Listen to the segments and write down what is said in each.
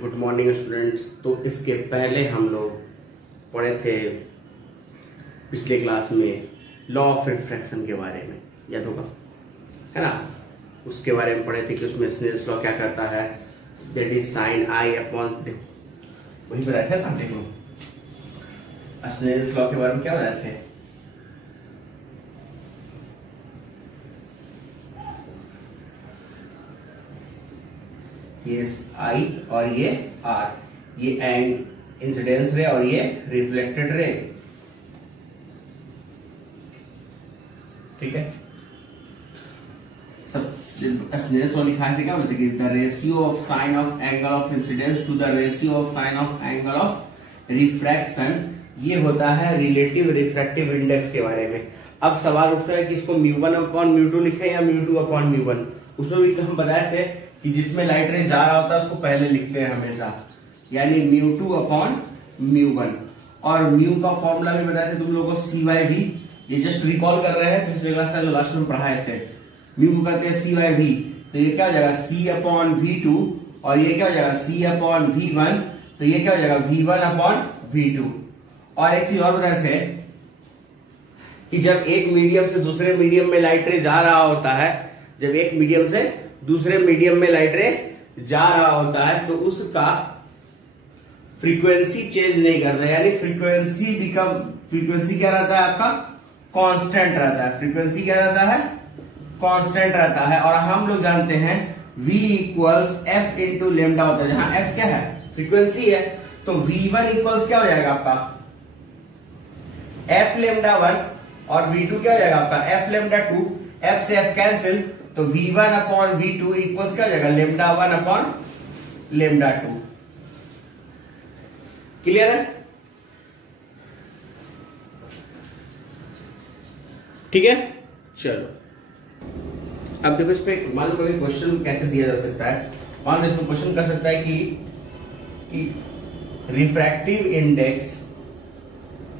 Good morning students. तो इसके पहले हम लोग पढ़े थे पिछले क्लास में लॉ ऑफ रिफ्रैक्शन के बारे में, याद होगा है ना। उसके बारे में पढ़े थे कि उसमें स्नेल्स लॉ क्या करता है, that is sine I upon, वही बताए थे ना। देखो स्नेल्स लॉ के बारे में क्या बताए थे, ये आई और ये आर, ये इंसिडेंस रे और ये रिफ्लेक्टेड रे, ठीक है। सब स्नेल्स लॉ लिखा है, क्या बोलते हैं, the ratio of sine of angle of incidence to the ratio of sine of angle of refraction, ये होता है रिलेटिव रिफ्रैक्टिव इंडेक्स के बारे में। अब सवाल उठता है कि इसको μ1 अपॉन μ2 लिखे या μ2 अपॉन μ1। उसमें भी हम बताए थे कि जिसमें लाइट रे जा रहा होता है उसको पहले लिखते हैं हमेशा, यानी μ2 अपॉन μ1। और म्यू का फॉर्मूला भी बताए थे तुम लोगों को, CY/V। ये जस्ट रिकॉल कर रहे हैं पिछले क्लास का जो लास्ट में पढ़ाए थे। म्यू को कहते हैं CY/V, तो ये क्या हो जाएगा C अपॉन V2, और ये क्या हो जाएगा C अपॉन V1, तो ये क्या हो जाएगा V1 अपॉन V2। और एक चीज और बताए थे कि जब एक मीडियम से दूसरे मीडियम में लाइट रे जा रहा होता है, जब एक मीडियम से दूसरे मीडियम में लाइट रे जा रहा होता है तो उसका फ्रीक्वेंसी चेंज नहीं करता, यानी फ्रीक्वेंसी क्या रहता है आपका, कांस्टेंट रहता है। फ्रीक्वेंसी क्या रहता है, कांस्टेंट रहता है। और हम लोग जानते हैं V equals F into lambda होता है, जहां f क्या है, फ्रीक्वेंसी है। तो V1 इक्वल्स क्या हो जाएगा आपका f लेमडा 1, और V2 क्या हो जाएगा आपका f लेमडा 2। f से f कैंसिल, तो V1 अपॉन V2 इक्वल्स क्या हो जाएगा लेमडा 1 अपॉन लेमडा 2। क्लियर है, ठीक है। चलो अब देखो इस पे मान लो कोई क्वेश्चन कैसे दिया जा सकता है। मान लो इसमें क्वेश्चन कर सकता है कि refractive index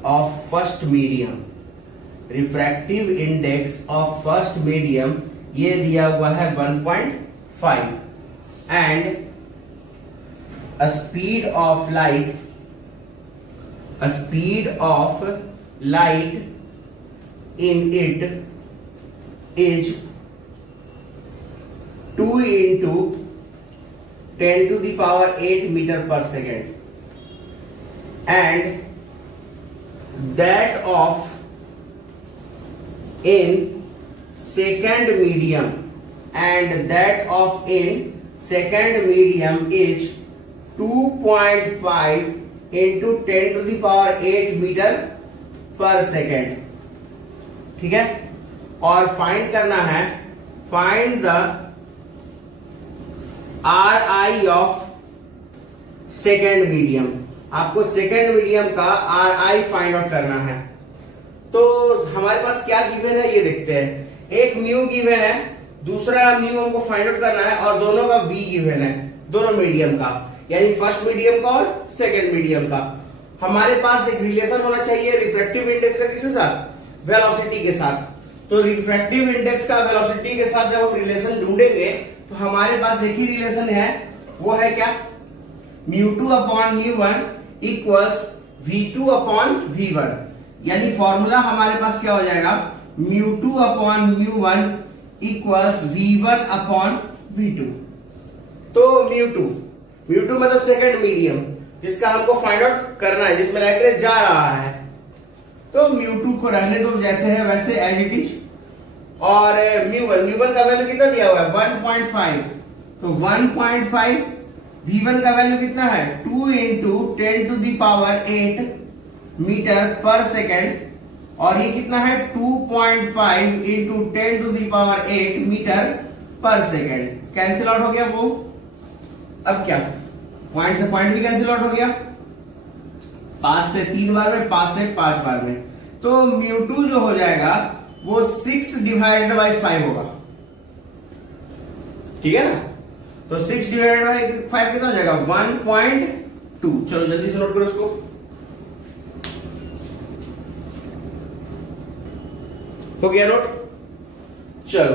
of first medium, refractive index of first medium ये दिया हुआ है 1.5, and a speed of light in it is 2 into 10 to the power 8 meter per second, and that of in second medium, and that of in second medium is 2.5 into 10 to the power 8 meter per second, ठीक है। और find करना है, find the RI of second medium. आपको second medium का RI find out करना है। तो हमारे पास क्या गिवन है ये देखते हैं। एक म्यू गिवन है, दूसरा म्यू हमको फाइंड आउट करना है, और दोनों का V गिवन है, दोनों मीडियम का, यानी फर्स्ट मीडियम का और सेकेंड मीडियम का। हमारे पास एक रिलेशन होना चाहिए रिफ्रैक्टिव इंडेक्स का, किसके साथ, वेलोसिटी के साथ। तो रिफ्रैक्टिव इंडेक्स का वेलोसिटी के साथ जब हम रिलेशन ढूंढेंगे तो हमारे पास एक ही रिलेशन है, वो है क्या, μ2 upon μ1 equals V2 upon V1। यानी फॉर्मूला हमारे पास क्या हो जाएगा, μ2 upon μ1 equals V1 upon V2। तो μ2 मतलब सेकंड मीडियम जिसका हमको फाइंड आउट करना है, जिसमें लाइट रे जा रहा है। तो μ2 को रहने दो जैसे है वैसे एज इट इज। और μ1 का वैल्यू कितना दिया हुआ है, 1.5। तो 1.5, V1 का वैल्यू कितना है, 2 into 10 to the power 8 metre पर सेकेंड, और ये कितना है 2.5 into 10 to the power 8 metre पर सेकेंड। कैंसिल आउट हो गया वो। अब क्या, पॉइंट से पॉइंट भी कैंसिल आउट हो गया, 5 से 3 बार में, 5 से 5 बार में। तो μ2 जो हो जाएगा वो 6 डिवाइडेड बाई 5 होगा, ठीक है ना। तो 6 डिवाइडेड बाई 5 कितना हो जाएगा, 1.2। चलो जल्दी से नोट करो उसको। हो गया नोट, चलो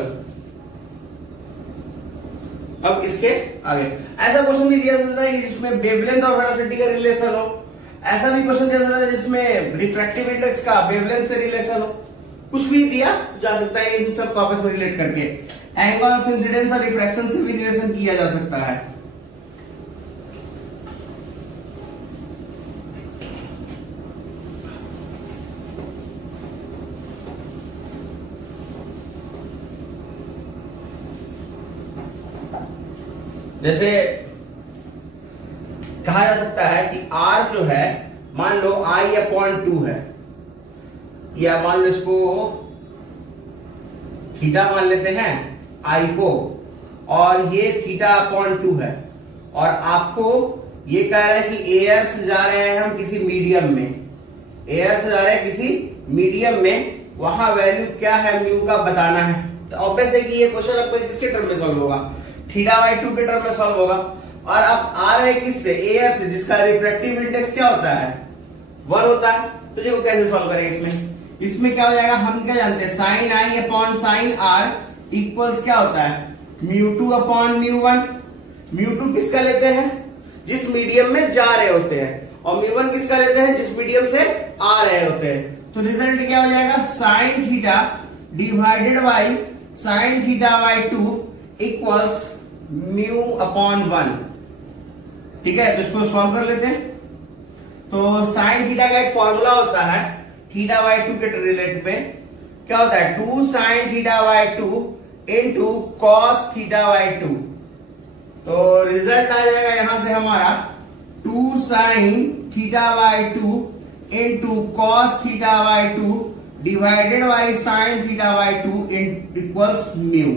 अब इसके आगे ऐसा क्वेश्चन भी दिया जाता है कि जिसमें वेवलेंथ और वेलोसिटी का रिलेशन हो, ऐसा भी क्वेश्चन दिया जाता है जिसमें रिफ्रैक्टिव इंडेक्स का वेवलेंथ से रिलेशन हो, कुछ भी दिया जा सकता है इन सब को आपस में रिलेट करके। एंगल ऑफ इंसिडेंस और रिफ्रैक्शन से भी रिलेशन किया जा सकता है। जैसे कहा जा सकता है कि R जो है मान लो I/2 है, या मान लो इसको थीटा मान लेते हैं I को, और ये θ/2 है, और आपको ये कह रहा है कि एयर से जा रहे हैं हम किसी मीडियम में, एयर से जा रहे हैं किसी मीडियम में, वहां वैल्यू क्या है म्यू का बताना है। तो ऑब्वियस है कि ये क्वेश्चन आपको किसके टर्म में सॉल्व होगा, θ/2 के टर्म में सॉल्व होगा। और अब आ रहे किससे, एयर से, जिसका रिफ्रैक्टिव इंडेक्स क्या होता है 1 होता है। तो देखो कैसे सॉल्व करेंगे इसमें क्या हो जाएगा, हम क्या जानते हैं sin I/sin R इक्वल्स क्या होता है μ2/μ1। μ2 किसका लेते हैं, जिस मीडियम में जा रहे होते हैं, और μ1 किसका लेते हैं, जिस मीडियम से आ रहे होते हैं। तो रिजल्ट क्या हो जाएगा sin theta divided by sin θ/2 equals μ/1। ठीक है, तो इसको सॉल्व कर लेते हैं। तो sin थीटा का एक फॉर्मूला होता है θ/2 के रिलेट में, क्या होता है 2 sin θ/2 इंटू cos θ/2। तो रिजल्ट आ जाएगा यहां से हमारा 2 sin θ/2 into cos θ/2 divided by sin θ/2 equals mu.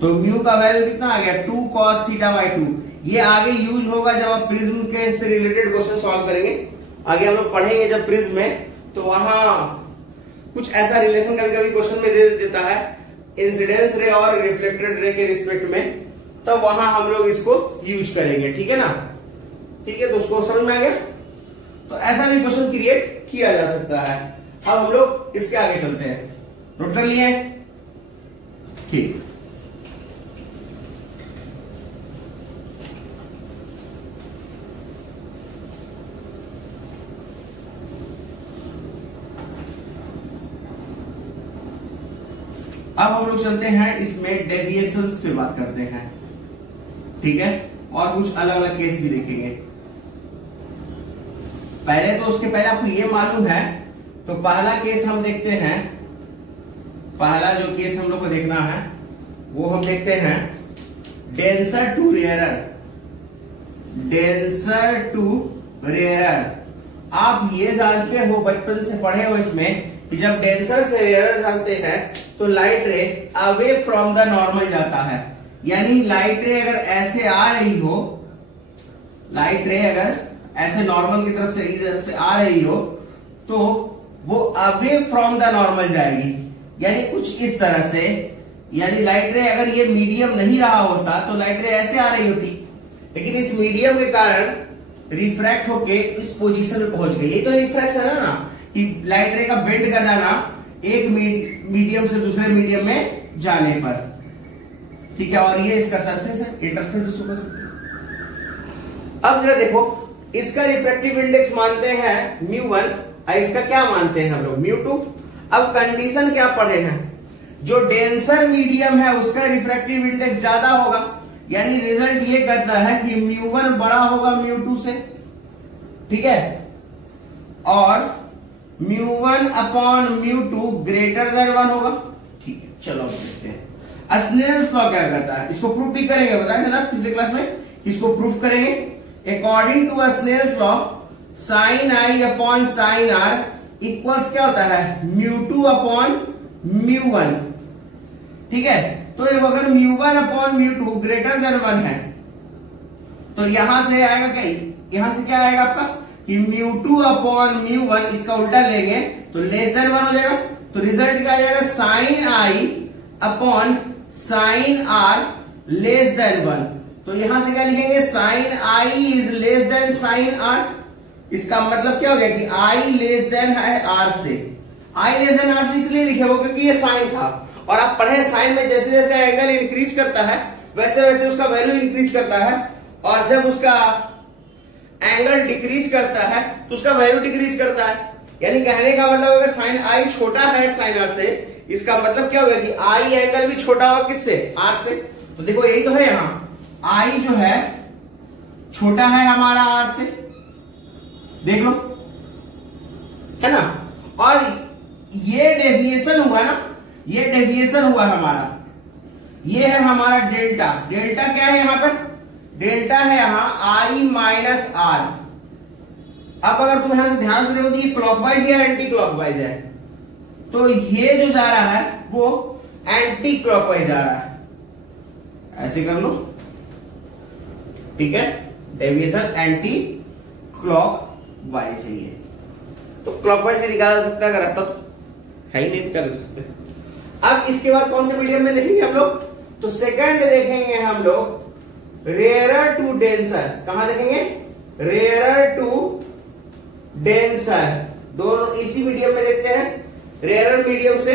तो म्यू का वैल्यू कितना आ गया 2 cos θ/2। ये आगे यूज होगा जब आप प्रिज्म के से रिलेटेड क्वेश्चन सॉल्व करेंगे, आगे हम लोग पढ़ेंगे जब प्रिज्म में, तो वहां कुछ ऐसा रिलेशन कभी कभी क्वेश्चन में दे देता है इंसिडेंस रे और रिफ्लेक्टेड रे के रिस्पेक्ट में, तब वहां हम लोग इसको यूज करेंगे। ठीक है ना, ठीक है, तो उसको समझ में आ गया। तो ऐसा भी क्वेश्चन क्रिएट किया जा सकता है। अब हम लोग इसके आगे चलते हैं, नोट कर लिए, ठीक। अब हम लोग चलते हैं इसमें डेविएशंस पे बात करते हैं, ठीक है, और कुछ अलग अलग केस भी देखेंगे। पहले तो उसके पहले आपको ये मालूम है, तो पहला केस हम देखते हैं, पहला जो केस हम लोग को देखना है वो हम देखते हैं denser to rarer. Denser to rarer आप ये जानते हो, बचपन से पढ़े हो इसमें, कि जब डेंसर से रेयरर जानते हैं तो लाइट रे अवे फ्रॉम द नॉर्मल जाता है। यानी लाइट रे अगर ऐसे आ रही हो, लाइट रे अगर ऐसे नॉर्मल की तरफ से इधर से आ रही हो, तो वो अवे फ्रॉम द नॉर्मल जाएगी, यानी कुछ इस तरह से। यानी लाइट रे अगर ये मीडियम नहीं रहा होता तो लाइट रे ऐसे आ रही होती, लेकिन इस मीडियम के कारण रिफ्रैक्ट होके इस पोजीशन में पहुंच गई। ये तो रिफ्रैक्शन है ना, कि लाइट रे का बेंड कर जाना एक मीडियम से दूसरे मीडियम में जाने पर। ठीक है, और ये इसका सरफेस है, इंटरफेस इसको कह सकते हैं। अब जरा देखो, इसका रिफ्रैक्टिव इंडेक्स मानते हैं μ1 और इसका क्या मानते हैं हम लोग μ2। अब कंडीशन क्या पढ़े हैं, जो डेंसर मीडियम है उसका रिफ्रैक्टिव इंडेक्स ज्यादा होगा, यानी रिजल्ट ये कहता है कि μ1 बड़ा होगा μ2 से। ठीक है, और μ1/μ2 ग्रेटर देन 1 होगा। ठीक है, चलो देखते हैं स्नेल्स लॉ क्या कहता है। इसको प्रूफ भी करेंगे, बताया था ना पिछले क्लास में, इसको प्रूफ करेंगे। According to Snell's law sin I/sin R equals क्या होता है μ2/μ1। ठीक है, तो अगर μ1/μ2 ग्रेटर देन 1 है, तो यहां से आएगा क्या, यहां से क्या आएगा आपका कि μ2/μ1, इसका उल्टा लेंगे तो लेस देन 1 हो जाएगा। तो रिजल्ट क्या आ जाएगा sin I/sin R less than 1। तो यहां से क्या लिखेंगे sin I is less than sin R। इसका मतलब क्या हो गया कि I लेस देन है R से। I लेस देन R से इसलिए लिखे वो क्योंकि ये साइन था, और आप पढ़े साइन में जैसे जैसे एंगल इंक्रीज करता है वैसे वैसे उसका वैल्यू इंक्रीज करता है, और जब उसका एंगल डिक्रीज करता है तो उसका वैल्यू डिक्रीज करता है। यानी कहने का मतलब अगर साइन आई छोटा है साइन आर से, इसका मतलब क्या होगा कि आई एंगल भी छोटा होगा किससे, आर से। तो देखो यही तो है, यहां आई जो है छोटा है हमारा आर से, देख लो, है ना। और ये डेविएशन हुआ ना, ये डेविएशन हुआ हमारा, ये है हमारा डेल्टा। डेल्टा क्या है यहां पर, डेल्टा है यहां आई माइनस आर। अब अगर तुम यहां से ध्यान से देखो तो ये क्लॉकवाइज या एंटी क्लॉकवाइज है, तो ये जो जा रहा है वो एंटी क्लॉकवाइज जा रहा है, ऐसे कर लो, ठीक है। डेविएशन एंटी क्लॉकवाइज है ये, तो क्लॉकवाइज भी निकाला जा सकता है, अगर अब तक है ही नहीं कर सकते। अब इसके बाद कौन से मीडियम में देखेंगे हम लोग, तो सेकंड देखेंगे हम लोग रेयरर टू डेंसर। कहां देखेंगे, रेयरर टू डेंसर, दोनों इसी मीडियम में देखते हैं, रेयरर मीडियम से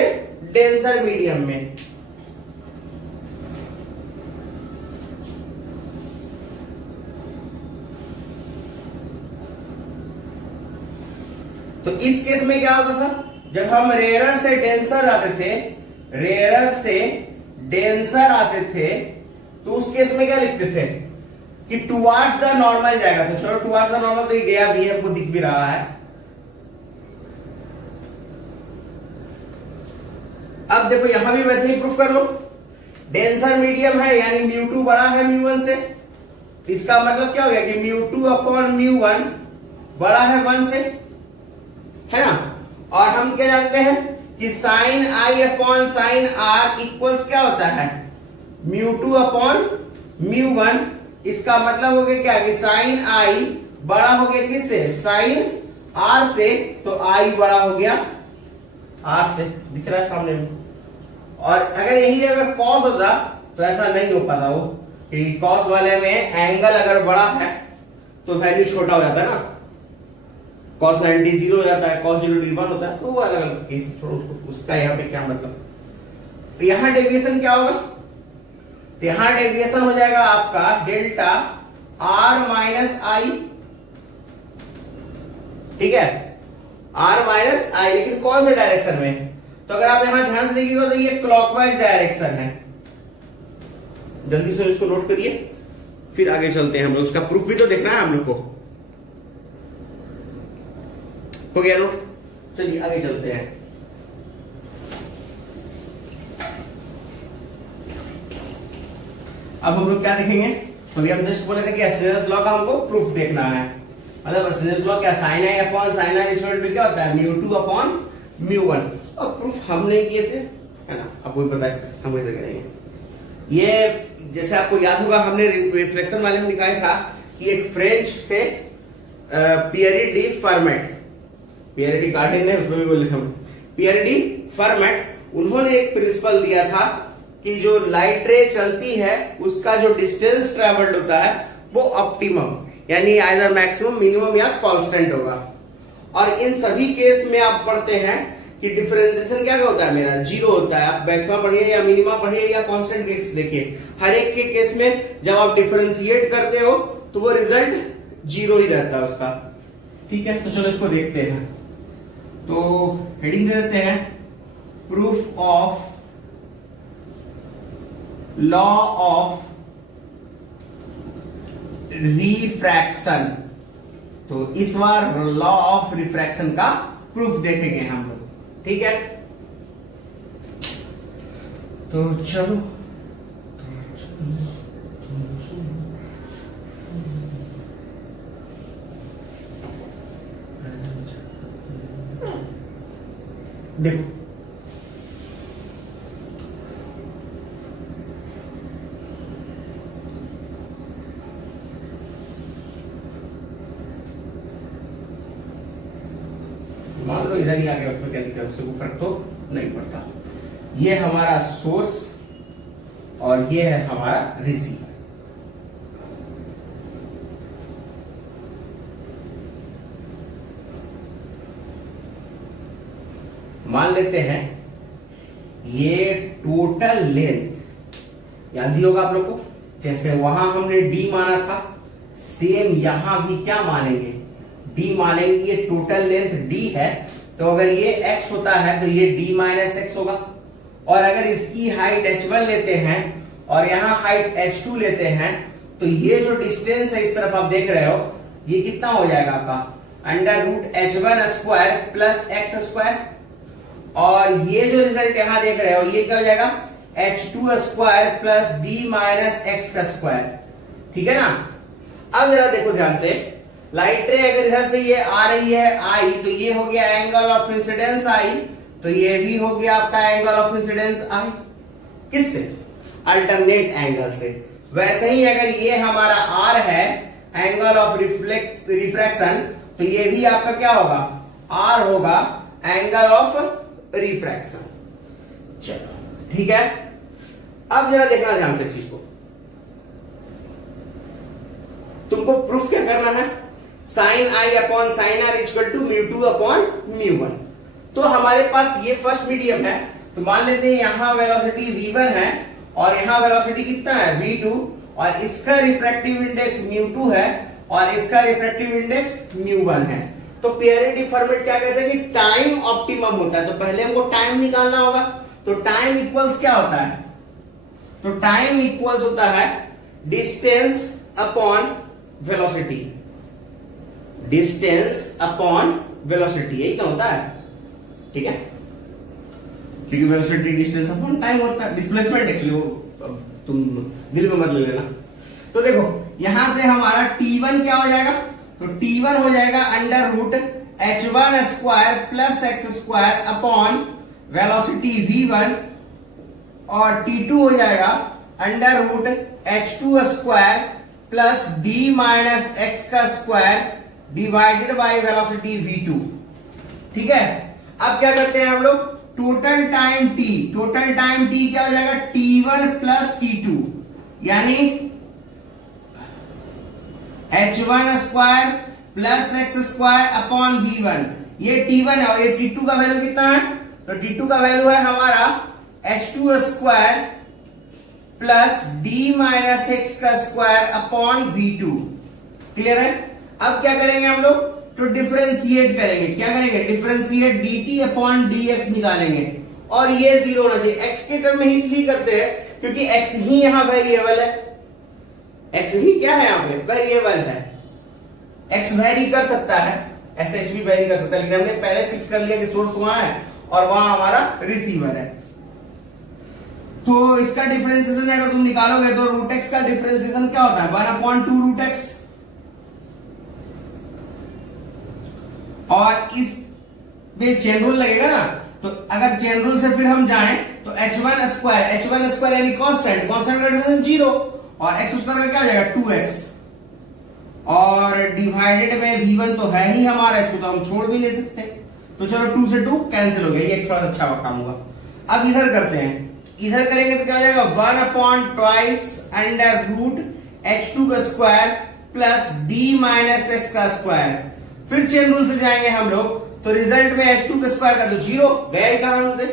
डेंसर मीडियम में। तो इस केस में क्या होता था, जब हम रेयरर से डेंसर आते थे, रेयरर से डेंसर आते थे, तो उस केस में क्या लिखते थे कि टुवार्ड्स द नॉर्मल जाएगा। तो चलो टुवार्ड्स द नॉर्मल तो ये गया भी, हमको दिख भी रहा है। अब देखो यहां भी वैसे ही प्रूफ कर लो, डेंसर मीडियम है यानी μ2 बड़ा है μ1 से, इसका मतलब क्या हो गया कि μ2 अपॉन μ1 बड़ा है 1 से, है ना। और हम क्या जानते हैं कि साइन आई अपॉन साइन आर इक्वल्स क्या होता है, μ2 अपॉन μ1। इसका मतलब हो गया क्या कि साइन आई बड़ा हो गया किससे, साइन आर से, तो आई बड़ा हो गया आर से, दिख रहा है सामने में। और अगर यही अगर कॉस होता तो ऐसा नहीं हो पाता वो, कि कॉस वाले में एंगल अगर बड़ा है तो वैल्यू छोटा हो जाता है ना, cos 90 0 हो जाता है, cos 0 1 होता है, तो वो अलग अलग केस, छोड़ो उसको, उसका यहाँ पे क्या मतलब। तो यहां डेविएशन क्या होगा, तो यहां डेविएशन हो जाएगा आपका डेल्टा r माइनस आई, ठीक है, r माइनस आई, लेकिन कौन से डायरेक्शन में, तो अगर आप यहां ध्यान से देखिएगा तो ये क्लॉकवाइज डायरेक्शन है। जल्दी से इसको नोट करिए, फिर आगे चलते हैं हम लोग, उसका प्रूफ भी तो देखना है हम लोग को। हो गया नोट, चलिए आगे चलते हैं। अब हम लोग क्या देखेंगे, तो अभी हम जस्ट बोले थे कि स्नेल्स लॉ का हमको प्रूफ देखना है। मतलब स्नेल्स लॉ क्या, sine I upon sine are equal to क्या होता है, μ2 अपॉन μ1। और प्रूफ हम नहीं किए थे, है ना, आपको भी पता है, हम कैसे करेंगे। ये जैसे आपको याद होगा हमने रिफ्लेक्शन वाले में दिखाया था कि एक फ्रेंच थे Pierre de Fermat, Pierre de कार्टेन है उसमें भी बोले थे हम, पियरे डी फर्मेट, उन्होंने एक प्रिंसिपल दिया था कि जो लाइट रे चलती है उसका जो डिस्टेंस ट्रेवल्ड होता है वो ऑप्टिमम यानी आइदर मैक्सिमम मिनिमम या कांस्टेंट होगा। और इन सभी केस में आप पढ़ते हैं कि डिफरेंशिएशन क्या होता है, मेरा जीरो होता है। आप मैक्सिमम पढ़िए या मिनिमम पढ़िए या कांस्टेंट केस देखिए, हर एक के केस में जब आप डिफरेंशिएट करते हो तो वो रिजल्ट जीरो ही रहता है उसका, ठीक है। तो चलो इसको देखते हैं, तो हेडिंग दे देते हैं proof of law of refraction. तो इस बार लॉ ऑफ रिफ्रैक्शन का प्रूफ देखेंगे हम लोग, ठीक है। तो चलो देखो, मान लो इधर ही आगे उसमें क्या दिक्कत है, उससे कोई फर्क तो नहीं पड़ता। ये हमारा सोर्स और ये है हमारा रिसीवर। मान लेते हैं ये टोटल लेंथ। याद ही होगा आप लोग को, जैसे वहां हमने d माना था, सेम यहां भी क्या मानेंगे, d मानेंगे। ये टोटल लेंथ d है, तो अगर ये x होता है तो ये d माइनस एक्स होगा। और अगर इसकी हाइट h1 लेते हैं और यहाँ हाइट h2 लेते हैं, तो ये जो डिस्टेंस है इस तरफ आप देख रहे हो, ये कितना हो जाएगा आपका under root h1 square plus x square. और ये जो रिजल्ट यहां देख रहे हो, ये क्या हो जाएगा h2 square plus d minus x का स्क्वायर। ठीक है ना। अब जरा देखो ध्यान से, लाइट रे अगर इधर से ये आ रही है आई, तो ये हो गया एंगल ऑफ इंसिडेंस आई, तो ये भी हो गया आपका एंगल ऑफ इंसिडेंस आई। किससे? अल्टरनेट एंगल से। वैसे ही अगर ये हमारा आर है एंगल ऑफ रिफ्रैक्शन, तो ये भी आपका क्या होगा, आर होगा एंगल ऑफ रिफ्रैक्शन। चलो ठीक है। अब जरा देखना ध्यान से चीज को, तुमको प्रूफ क्या करना है, sine I upon sine are equal to mu two upon mu one. तो हमारे पास ये फर्स्ट मीडियम है, तो मान लेते हैं यहां वेलोसिटी v1 है और यहां वेलोसिटी कितना है v2, और इसका रिफ्रैक्टिव इंडेक्स म्यू2 है और इसका रिफ्रैक्टिव इंडेक्स म्यू1 है। तो पीरियड फॉर्मेट क्या कहते हैं कि टाइम ऑप्टिमम होता है, तो पहले हमको टाइम निकालना होगा। तो टाइम इक्वल्स क्या होता है, तो टाइम इक्वल्स होता है distance upon velocity, distance upon velocity, यही क्या होता है। ठीक है, क्योंकि वेलोसिटी डिस्टेंस अपॉन टाइम होता है, डिस्प्लेसमेंट एक्चुअली, तुम दिल में मत ले लेना। तो देखो यहां से हमारा t1 क्या हो जाएगा, तो t1 हो जाएगा under root h1 square plus x square upon velocity v1, और t2 हो जाएगा under root h2 square plus d minus x का square divided by velocity v2। ठीक है। अब क्या करते हैं हम लोग, total time t, total time t क्या हो जाएगा t1 प्लस t2, यानी h1 square plus x square upon v1। ये t1 है और ये t2 का वैल्यू कितना है, तो t2 का वैल्यू है हमारा h2 square plus d minus x का स्क्वायर अपॉन v2। क्लियर है। अब क्या करेंगे हम लोग, तो डिफरेंशिएट करेंगे। क्या करेंगे, डिफरेंशिएट dt अपॉन dx निकालेंगे, और ये जीरो होना चाहिए। x के टर्म में ही इसलिए करते हैं क्योंकि x ही यहां वेरिएबल है, x ही क्या है यहां पे वेरिएबल है। x वेरी कर सकता है, sh भी वेरी कर सकता है, लेकिन हमने पहले फिक्स कर लिया कि सोर्स वहां है और वहां हमारा रिसीवर है। तो इसका डिफरेंशिएशन अगर तुम निकालोगे तो रूट x का डिफरेंशिएशन क्या होता है, 1/2 रूट x, और इस पे चेन रूल लगेगा ना, तो अगर चेन रूल से फिर हम जाएं तो h1 स्क्वायर यानी कांस्टेंट, कांस्टेंट का डिफरेंस 0, और x स्क्वायर का क्या हो जाएगा 2x, और डिवाइडेड में v1 तो है ही हमारा, इसको तो हम छोड़ भी नहीं सकते। तो चलो 2 से 2 कैंसिल हो गया, ये थोड़ा अच्छा काम होगा। अब इधर करते हैं, इधर करेंगे तो क्या हो जाएगा 1/2 अंडर रूट h2 का square plus d minus x का स्क्वायर। फिर चेन रूल से जाएंगे हम लोग, तो रिजल्ट में h2 का स्क्वायर का तो 0 गया ही कहां से,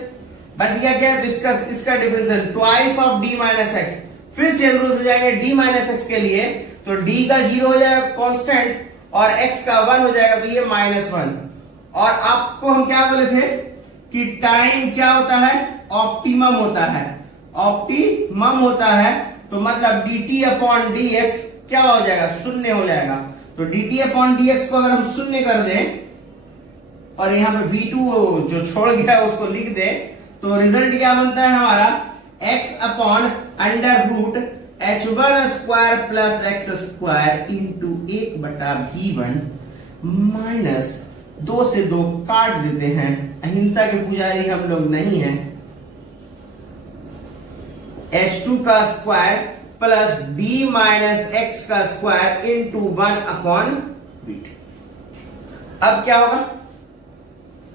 बच गया क्या, तो इसका differential twice of d minus x. फिर चेन रूल से जाएंगे d माइनस एक्स के लिए, तो d का 0 हो जाएगा कांस्टेंट और x का 1 हो जाएगा, तो ये -1। और आपको हम क्या बोले थे कि टाइम क्या होता है, ऑप्टिमम होता है, ऑप्टिमम होता है, तो मतलब dt अपॉन dx क्या हो जाएगा, शून्य हो जाएगा। तो dt अपॉन dx को अगर हम शून्य कर दें और यहाँ पे v2 जो छोड़ गया उसको लिख दे, तो रिजल्ट क्या बनता है हमारा, x upon under root h1 square plus x square into 1/v1 minus 2 से 2 काट देते हैं, अहिंसा के पुजारी हम लोग नहीं हैं, h2 का square plus d minus x का स्क्वायर इंटू 1/v2। अब क्या होगा,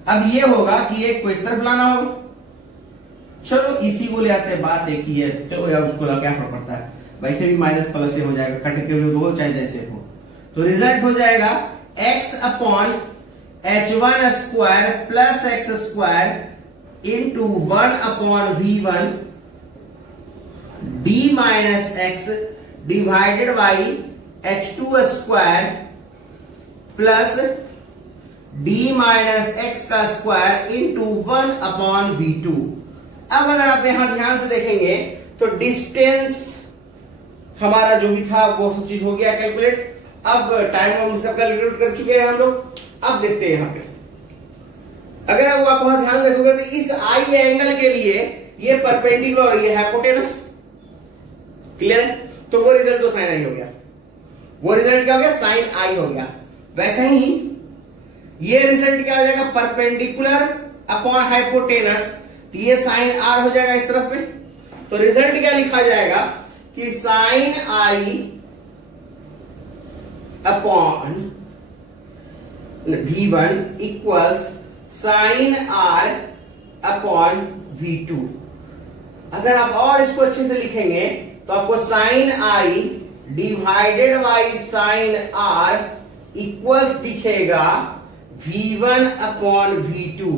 अब ये होगा कि एक को इस तरफ लाना होगा, चलो इसी को ले आते हैं, बात एक ही है, चलो यार उसको क्या फर्क पड़ता है, वैसे भी माइनस प्लस से हो जाएगा, कट के हुए हो चाहे जैसे हो। तो रिजल्ट हो जाएगा x upon h1 square plus x square into 1/v1 D minus x divided by h2 square plus D minus x का स्क्वायर इंटू 1/v2। अब अगर आप यहां ध्यान से देखेंगे तो डिस्टेंस हमारा जो भी था वो सब चीज हो गया कैलकुलेट। अब टाइम हम सब कैलकुलेट कर चुके हैं हम लोग। अब देखते हैं यहां पे, अगर आप वहां ध्यान देखोगे तो इस आई एंगल के लिए ये परपेंडिकुलर और ये हाइपोटेनस, क्लियर है? तो वो रिजल्ट तो साइन आई हो गया, वो रिजल्ट क्या हो गया? साइन आई हो गया। वैसे ही ये रिजल्ट क्या हो जाएगा? परपेंडिकुलर अपॉन हाइपोटेनस, तो ये साइन आर हो जाएगा इस तरफ में। तो रिजल्ट क्या लिखा जाएगा कि साइन आई upon v1 equals sine R upon v2। अगर आप और इसको अच्छे से लिखेंगे तो आपको sine I divided by sine R equals दिखेगा v1 अपॉन v2।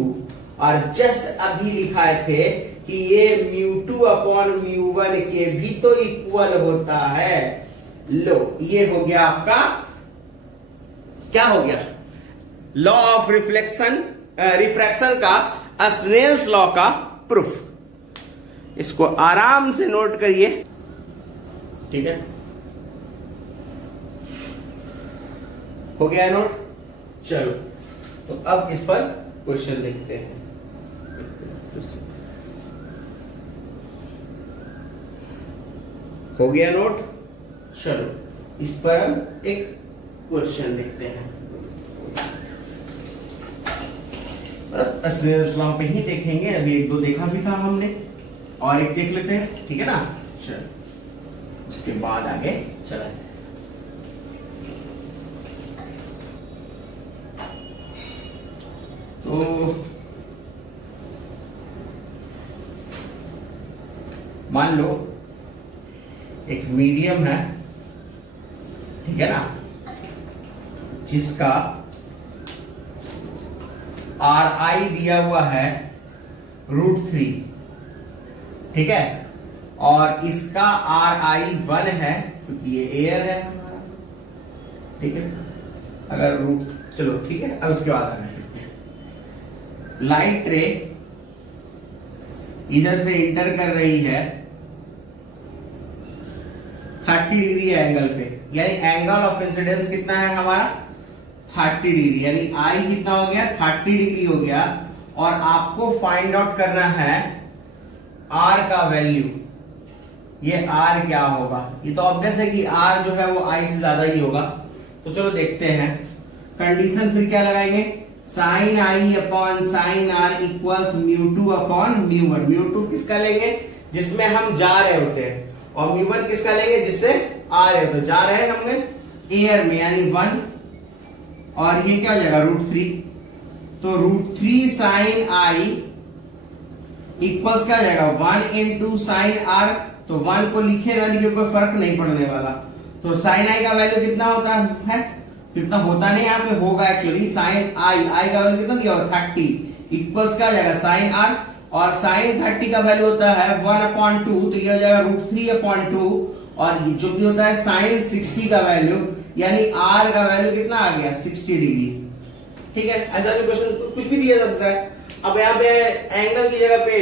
और जस्ट अभी लिखाए थे कि ये μ2 अपॉन μ1 के भी तो इक्वल होता है। लो, ये हो गया आपका, क्या हो गया? लॉ ऑफ रिफ्रैक्शन का स्नेल्स लॉ का प्रूफ। इसको आराम से नोट करिए, ठीक है? हो गया नोट? चलो, तो अब इस पर क्वेश्चन देखते हैं। हो गया नोट? चलो, इस पर हम एक क्वेश्चन देखते हैं। स्नेल्स लॉ पे ही देखेंगे, अभी एक दो देखा भी था हमने, और एक देख लेते हैं, ठीक है ना? चलो, उसके बाद आगे चलें। तो मान लो एक मीडियम है, ठीक है ना, जिसका RI दिया हुआ है √3, ठीक है, और इसका RI 1 है क्योंकि ये एयर है हमारा, ठीक है। अगर चलो ठीक है, अब उसके बाद आगे लाइट रे इधर से इंटर कर रही है 30 डिग्री एंगल पे, यानी एंगल ऑफ इंसिडेंस कितना है हमारा? 30 डिग्री, यानी आई कितना हो गया? 30 डिग्री हो गया। और आपको फाइंड आउट करना है आर का वैल्यू। ये आर क्या होगा? ये तो ऑब्वियस है कि आर जो है वो आई से ज्यादा ही होगा। तो चलो देखते हैं, कंडीशन फिर क्या लगाएंगे? साइन आई upon sine R equals μ2 upon μ1। μ2 किसका लेंगे? जिसमें हम जा रहे होते हैं, और μ1 किसका लेंगे? जिससे आ रहे होते, जा रहे हैं हमने एयर में, यानी 1, और ये क्या हो जाएगा? √3। तो √3 साइन आई इक्वल्स क्या हो जाएगा? 1 इंटू साइन आर। तो 1 को लिखे ना लिखे कोई फर्क नहीं पड़ने वाला। तो साइन आई का वैल्यू कितना होता है? कितना होता नहीं, यहाँ पे होगा एक्चुअली। साइन आई का वैल्यू कितना दिया? 30 इक्वल्स क्या हो जाएगा? साइन आर, और साइन 30 का वैल्यू होता है 1/2, तो ये हो जाएगा √3/2, और ये जो भी होता है साइन 60 का वैल्यू, यानी आर का वैल्यू कितना आ गया? 60 डिग्री, ठीक है। ऐसा भी क्वेश्चन कुछ भी दिया जा सकता है। अब यहाँ पे एंगल की जगह पे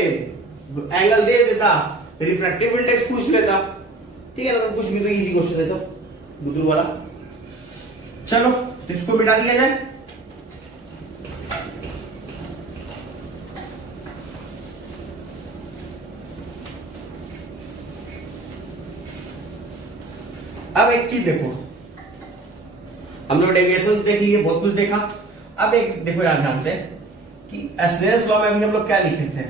एंगल दे देता, रिफ्रैक्टिव इंडेक्स पूछ लेता, ठीक है ना? कुछ भी, तो इजी क्वेश्चन है सब, बुद्धू वाला। चलो, तो इसको मिटा दिया जाए। अब एक चीज देखो, हम लोग डेविएशंस देख लिए, बहुत कुछ देखा। अब एक देखो यार ध्यान से कि स्नेल्स लॉ में भी हम लोग क्या लिखे थे?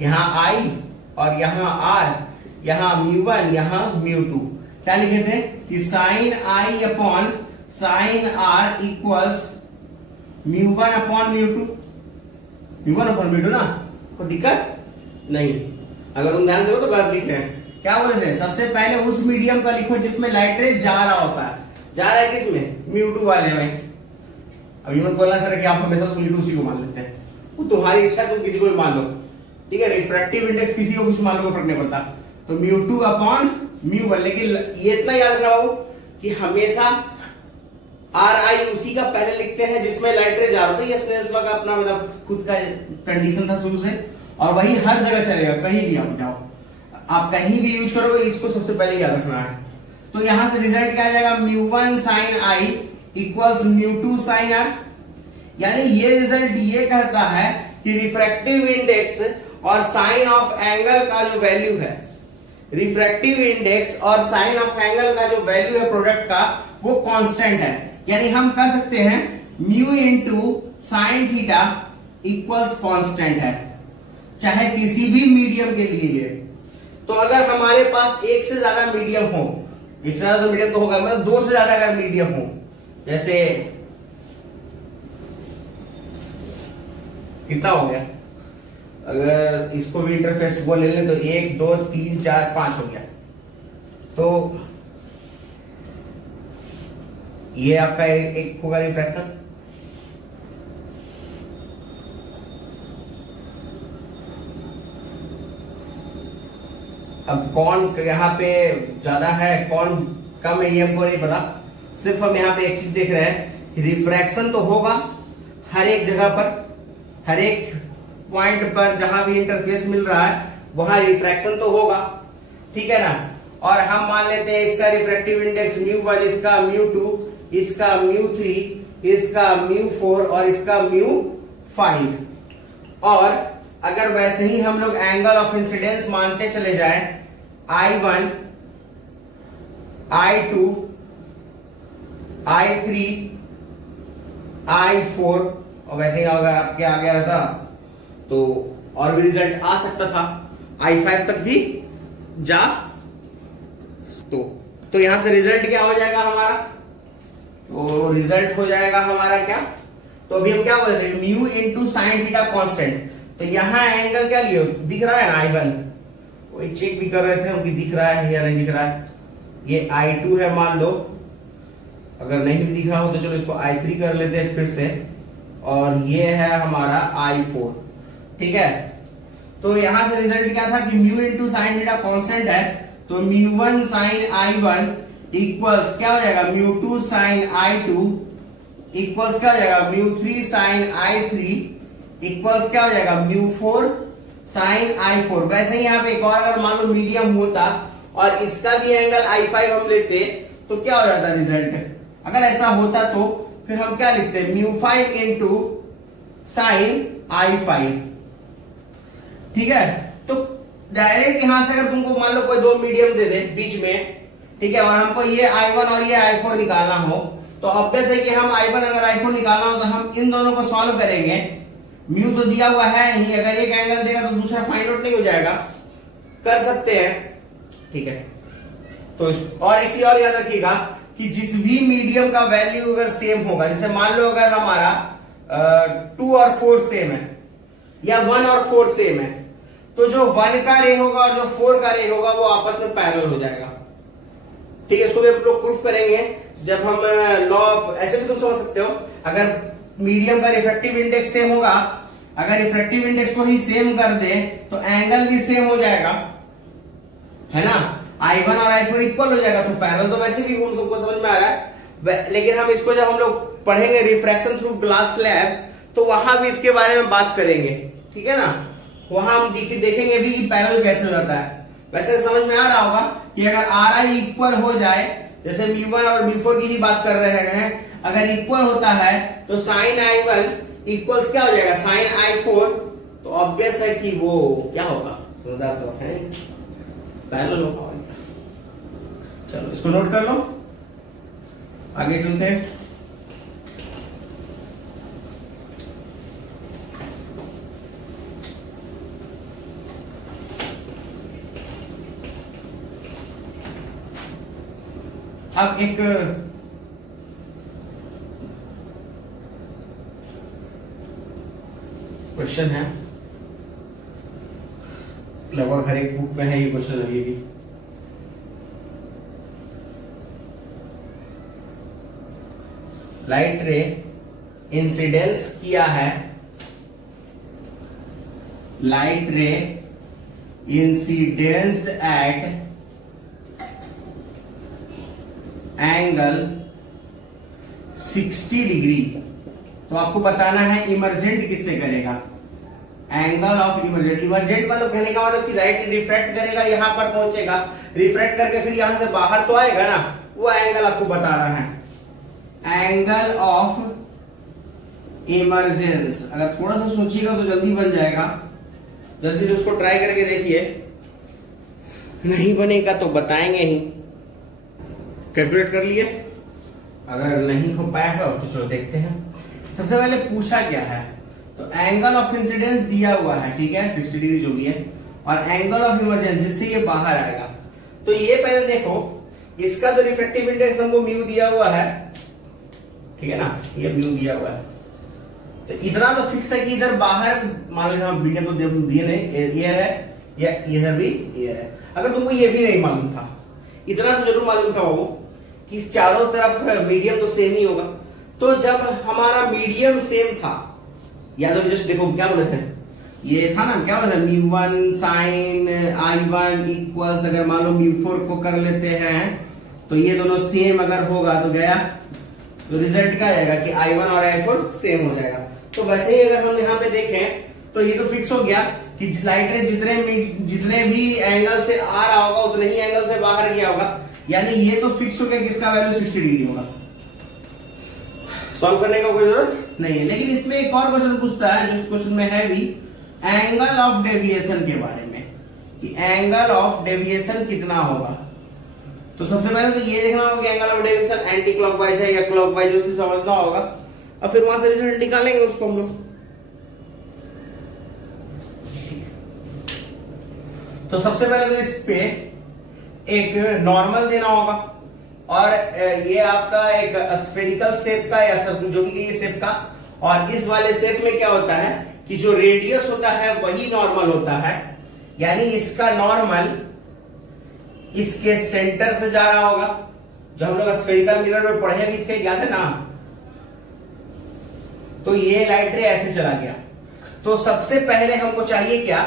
यहां आई और यहां आर, यहां μ1, यहां μ2। क्या लिखे थे? कि साइन आई upon sine R equals μ1 upon μ2। μ1 upon μ2 ना, कोई दिक्कत नहीं। अगर तुम ध्यान दो तो गलत लिख रहे हैं। क्या बोले थे? सबसे पहले उस मीडियम का लिखो जिसमें लाइट रे जा रहा होता है। जा रहा है किसमें? μ2 वाले में। अब ये मत बोलना सर कि आप हमेशा तो μ2 उसी को मान लेते हैं, वो तुम्हारी इच्छा, तुम किसी को भी मान लो, ठीक है। रिफ्रैक्टिव इंडेक्स किसी को कुछ मान लो, फर्क नहीं पड़ता। तो μ2 अपॉन μ1। लेकिन ये इतना याद रखना बाबू कि हमेशा RI उसी का पहले लिखते हैं जिसमें लाइट रे जा रहा था। ये स्नेल्स लॉ का अपना मतलब खुद का कंडीशन था शुरू से, और वही हर जगह चलेगा, कहीं भी आप जाओ, आप कहीं भी यूज करोगे इसको सबसे पहले याद रखना है। तो यहां से रिजल्ट क्या आ जाएगा, μ1 sin I equals μ2 sin R। यानी ये रिजल्ट ये कहता है कि रिफ्रैक्टिव इंडेक्स और साइन ऑफ एंगल का जो वैल्यू है, रिफ्रैक्टिव इंडेक्स और साइन ऑफ एंगल का जो वैल्यू है प्रोडक्ट का, वो कांस्टेंट है। यानी हम कह सकते हैं mu into sine theta equals constant है, चाहे किसी भी मीडियम के लिए। तो अगर हमारे पास एक से ज्यादा मीडियम हो, एक से ज्यादा मीडियम तो होगा, मतलब दो से ज्यादा अगर मीडियम हो, जैसे कितना हो गया, अगर इसको भी इंटरफेस को ले लें तो 1 2 3 4 5 हो गया। तो ये आपका एक होगा रिफ्रैक्शन। अब कौन यहाँ पे ज्यादा है कौन कम है ये हमको नहीं पता, सिर्फ हम यहाँ पे एक चीज देख रहे हैं, रिफ्रैक्शन तो होगा हर एक जगह पर, हर एक पॉइंट पर जहां भी इंटरफेस मिल रहा है वहां रिफ्रैक्शन तो होगा, ठीक है ना। और हम मान लेते हैं इसका रिफ्रैक्टिव इंडेक्स μ1, इसका μ2, इसका μ3, इसका μ4 और इसका μ5। और अगर वैसे ही हम लोग एंगल ऑफ इंसिडेंस मानते चले जाएं, I1, I2, I3, I4, और वैसे ही अगर आपके आ गया रहता तो और भी रिजल्ट आ सकता था, I5 तक भी जा। तो यहां से रिजल्ट क्या हो जाएगा हमारा, तो रिजल्ट हो जाएगा हमारा क्या, तो अभी हम क्या बोले थे, mu into sine theta constant. तो यहां एंगल क्या लियो, दिख रहा है ना I1, वही चेक भी कर रहे थे कि दिख रहा है या नहीं दिख रहा है। ये I2 है मान लो, अगर नहीं भी दिख रहा हो तो चलो इसको I3 कर लेते हैं फिर से, और ये है हमारा I4, ठीक है। तो यहां से रिजल्ट क्या था कि mu into sine theta constant है, तो μ1 साइन I1 इक्वल्स क्या हो जाएगा, μ2 साइन I2 इक्वल्स क्या हो जाएगा, μ3 साइन I3 इक्वल्स क्या हो जाएगा, μ4 साइन I4। वैसे ही यहाँ पे एक और अगर मान लो मीडियम होता और इसका भी एंगल I5 हम लेते तो क्या हो जाता रिजल्ट, अगर ऐसा होता तो फिर हम क्या लिखते हैं, μ5 इंटू साइन I5, ठीक है। तो डायरेक्ट यहां से अगर तुमको मान लो कोई दो मीडियम दे दे बीच में, ठीक है, और हमको ये I1 और ये I4 निकालना हो, तो ऑब्वियस है कि हम I1 अगर I4 निकालना हो तो हम इन दोनों को सॉल्व करेंगे। म्यू तो दिया हुआ है नहीं, अगर एक एंगल देगा तो दूसरा फाइंड आउट नहीं हो जाएगा, कर सकते हैं, ठीक है। तो और एक चीज और याद रखिएगा कि जिस भी मीडियम का वैल्यू अगर सेम होगा, जैसे मान लो अगर हमारा 2 और 4 सेम है या 1 और 4 सेम है, तो जो 1 का रे होगा और जो 4 का रे होगा वो आपस में पैरेलल हो जाएगा, ठीक है। इसको भी हम लोग प्रूफ करेंगे जब हम लॉ ऑफ, ऐसे भी तुम समझ सकते हो, अगर मीडियम का रिफ्रैक्टिव इंडेक्स सेम होगा, अगर रिफ्रैक्टिव इंडेक्स को ही सेम कर दे तो एंगल भी सेम हो जाएगा, है ना। I1 और I4 इक्वल हो जाएगा, तो पैरेलल तो वैसे भी उन सबको समझ में आ रहा है। लेकिन हम इसको जब हम लोग पढ़ेंगे रिफ्रैक्शन थ्रू ग्लास स्लैब, तो वहां भी इसके बारे में बात करेंगे, ठीक है ना। वहां हम देखेंगे भी पैरेलल कैसे हो जाता है। वैसे समझ में आ रहा होगा कि अगर RI इक्वल हो जाए, जैसे μ1 और μ4 की ही बात कर रहे हैं, अगर इक्वल होता है तो साइन I1 इक्वल्स क्या हो जाएगा, साइन I4, तो ऑब्वियस है कि वो क्या होगा, समझदार तो है, पैरेलल होगा। चलो इसको नोट कर लो, आगे चलते हैं। अब एक क्वेश्चन है, लगभग हर एक बुक में है ये क्वेश्चन अभी भी। लाइट रे इंसिडेंस किया है, लाइट रे इंसिडेंस एट एंगल 60 डिग्री। तो आपको बताना है इमर्जेंट किससे करेगा, एंगल ऑफ इमर्जेंट। इमर्जेंट मतलब कहने का मतलब कि लाइट रिफ्रैक्ट करेगा, यहां पर पहुंचेगा, रिफ्रैक्ट करके फिर यहां से बाहर तो आएगा ना, वो एंगल आपको बता रहा है, एंगल ऑफ इमर्जेंस। अगर थोड़ा सा सोचिएगा तो जल्दी बन जाएगा, जल्दी से उसको ट्राई करके देखिए, नहीं बनेगा तो बताएंगे ही। कैलकुलेट कर लिए, अगर नहीं हो पाया है तो चलो देखते हैं। सबसे पहले पूछा क्या है, तो एंगल ऑफ इंसिडेंस दिया हुआ है, ठीक है 60 डिग्री जो भी है, और एंगल ऑफ इमर्जेंस जिससे ये बाहर आएगा। तो ये पहले देखो, इसका तो रिफ्रैक्टिव इंडेक्स हमको म्यू दिया हुआ है, ठीक है ना, ये म्यू दिया हुआ है। तो इतना तो फिक्स है कि इधर बाहर मान लो हम मीडियम तो दिए नहीं, एयर है या इधर भी एयर है। अगर तुमको ये भी नहीं मालूम था, इतना तो जरूर मालूम था वो कि चारों तरफ मीडियम तो सेम ही होगा। तो जब हमारा मीडियम सेम था, या तो जस्ट देखो क्या बोले थे, ये था ना, क्या बोले थे, μ1 sin I1 इक्वल्स, अगर मान लो μ4 को कर लेते हैं तो ये दोनों सेम अगर होगा तो गया, तो रिजल्ट क्या आएगा कि I1 और I4 सेम हो जाएगा। तो वैसे ही अगर हम यहाँ पे देखें तो ये तो फिक्स हो गया कि लाइट रे जितने भी एंगल से आ रहा होगा उतने ही एंगल से बाहर गया होगा, यानी ये तो फिक्स हो गया किसका वैल्यू 60 डिग्री होगा। सॉल्व करने का कोई जरूरत नहीं है। लेकिन इसमें एक और क्वेश्चन पूछता है, जो क्वेश्चन में है भी एंगल ऑफ डेविएशन के बारे में, कि एंगल ऑफ डेविएशन कितना होगा। तो सबसे पहले तो ये देखना होगा कि angle of deviation anti clockwise है या क्लॉकवाइज, उसे समझना होगा, और फिर वहां से रिजल्ट निकालेंगे उसको हम लोग। तो सबसे पहले तो इस पे एक नॉर्मल देना होगा, और ये आपका एक स्फेरिकल शेप का या सब जो भी ये शेप का, और इस वाले शेप में क्या होता है कि जो रेडियस होता है वही नॉर्मल होता है, यानी इसका नॉर्मल इसके सेंटर से जा रहा होगा, जो हम लोग स्फेरिकल मिरर में पढ़े भी थे, याद है ना। तो ये लाइट रे ऐसे चला गया। तो सबसे पहले हमको चाहिए क्या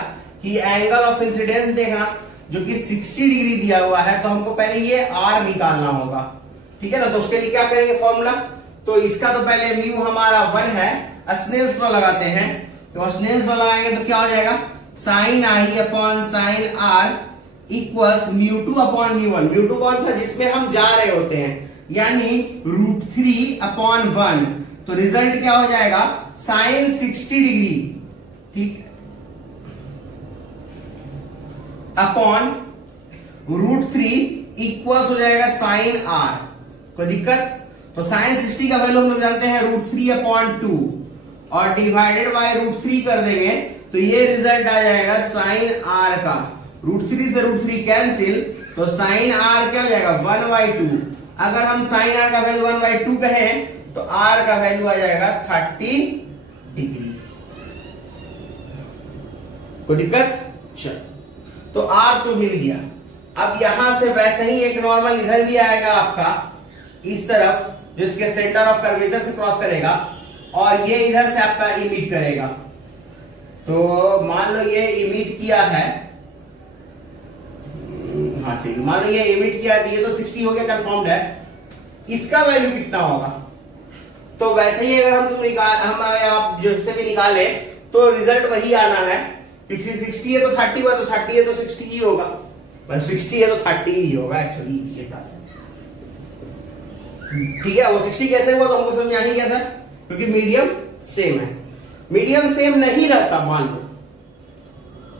कि एंगल ऑफ इंसिडेंस देखना, जो कि 60 डिग्री दिया हुआ है, तो हमको पहले ये आर निकालना होगा, ठीक है ना। तो उसके लिए क्या करेंगे फॉर्मूला, तो इसका तो पहले म्यू हमारा 1 है, स्नेल्स लॉ लगाते हैं। तो स्नेल्स लॉ लगाएंगे तो क्या हो जाएगा, साइन आई upon sine R equals μ2 upon μ1। μ2 कौन सा, जिसमें हम जा रहे होते हैं, यानी √3 अपॉन 1। तो रिजल्ट क्या हो जाएगा, साइन 60 डिग्री, ठीक, अपॉन √3 इक्वल्स हो जाएगा साइन आर। कोई दिक्कत, तो साइन 60 का वैल्यू हम लोग जानते हैं √3 अपॉन 2, और डिवाइडेड बाय √3 कर देंगे तो ये रिजल्ट आ जाएगा साइन आर का। √3 से √3 कैंसिल, तो साइन आर क्या हो जाएगा 1/2। अगर हम साइन आर का वैल्यू 1/2 कहें तो आर का वैल्यू आ जाएगा 30 डिग्री। कोई दिक्कत, चल, तो आर तो मिल गया। अब यहां से वैसे ही एक नॉर्मल इधर भी आएगा आपका इस तरफ, जिसके सेंटर ऑफ कर्वेचर से क्रॉस करेगा, और ये इधर से आपका इमिट करेगा। तो मान लो ये इमिट किया है, हाँ ठीक है, मान लो ये इमिट किया है, ये तो 60 हो गया, कंफर्म्ड है। इसका वैल्यू कितना होगा, तो वैसे ही अगर हम आप जिससे भी निकाले तो रिजल्ट वही आना है, क्योंकि 60 है तो 30 हुआ, तो 30 है तो 60 ही होगा, 60 है तो 30 ही होगा एक्चुअली, ठीक है। वो 60 कैसे हुआ तो हमको समझ नहीं गया था, क्योंकि मीडियम सेम है। मीडियम सेम नहीं रहता, मान लो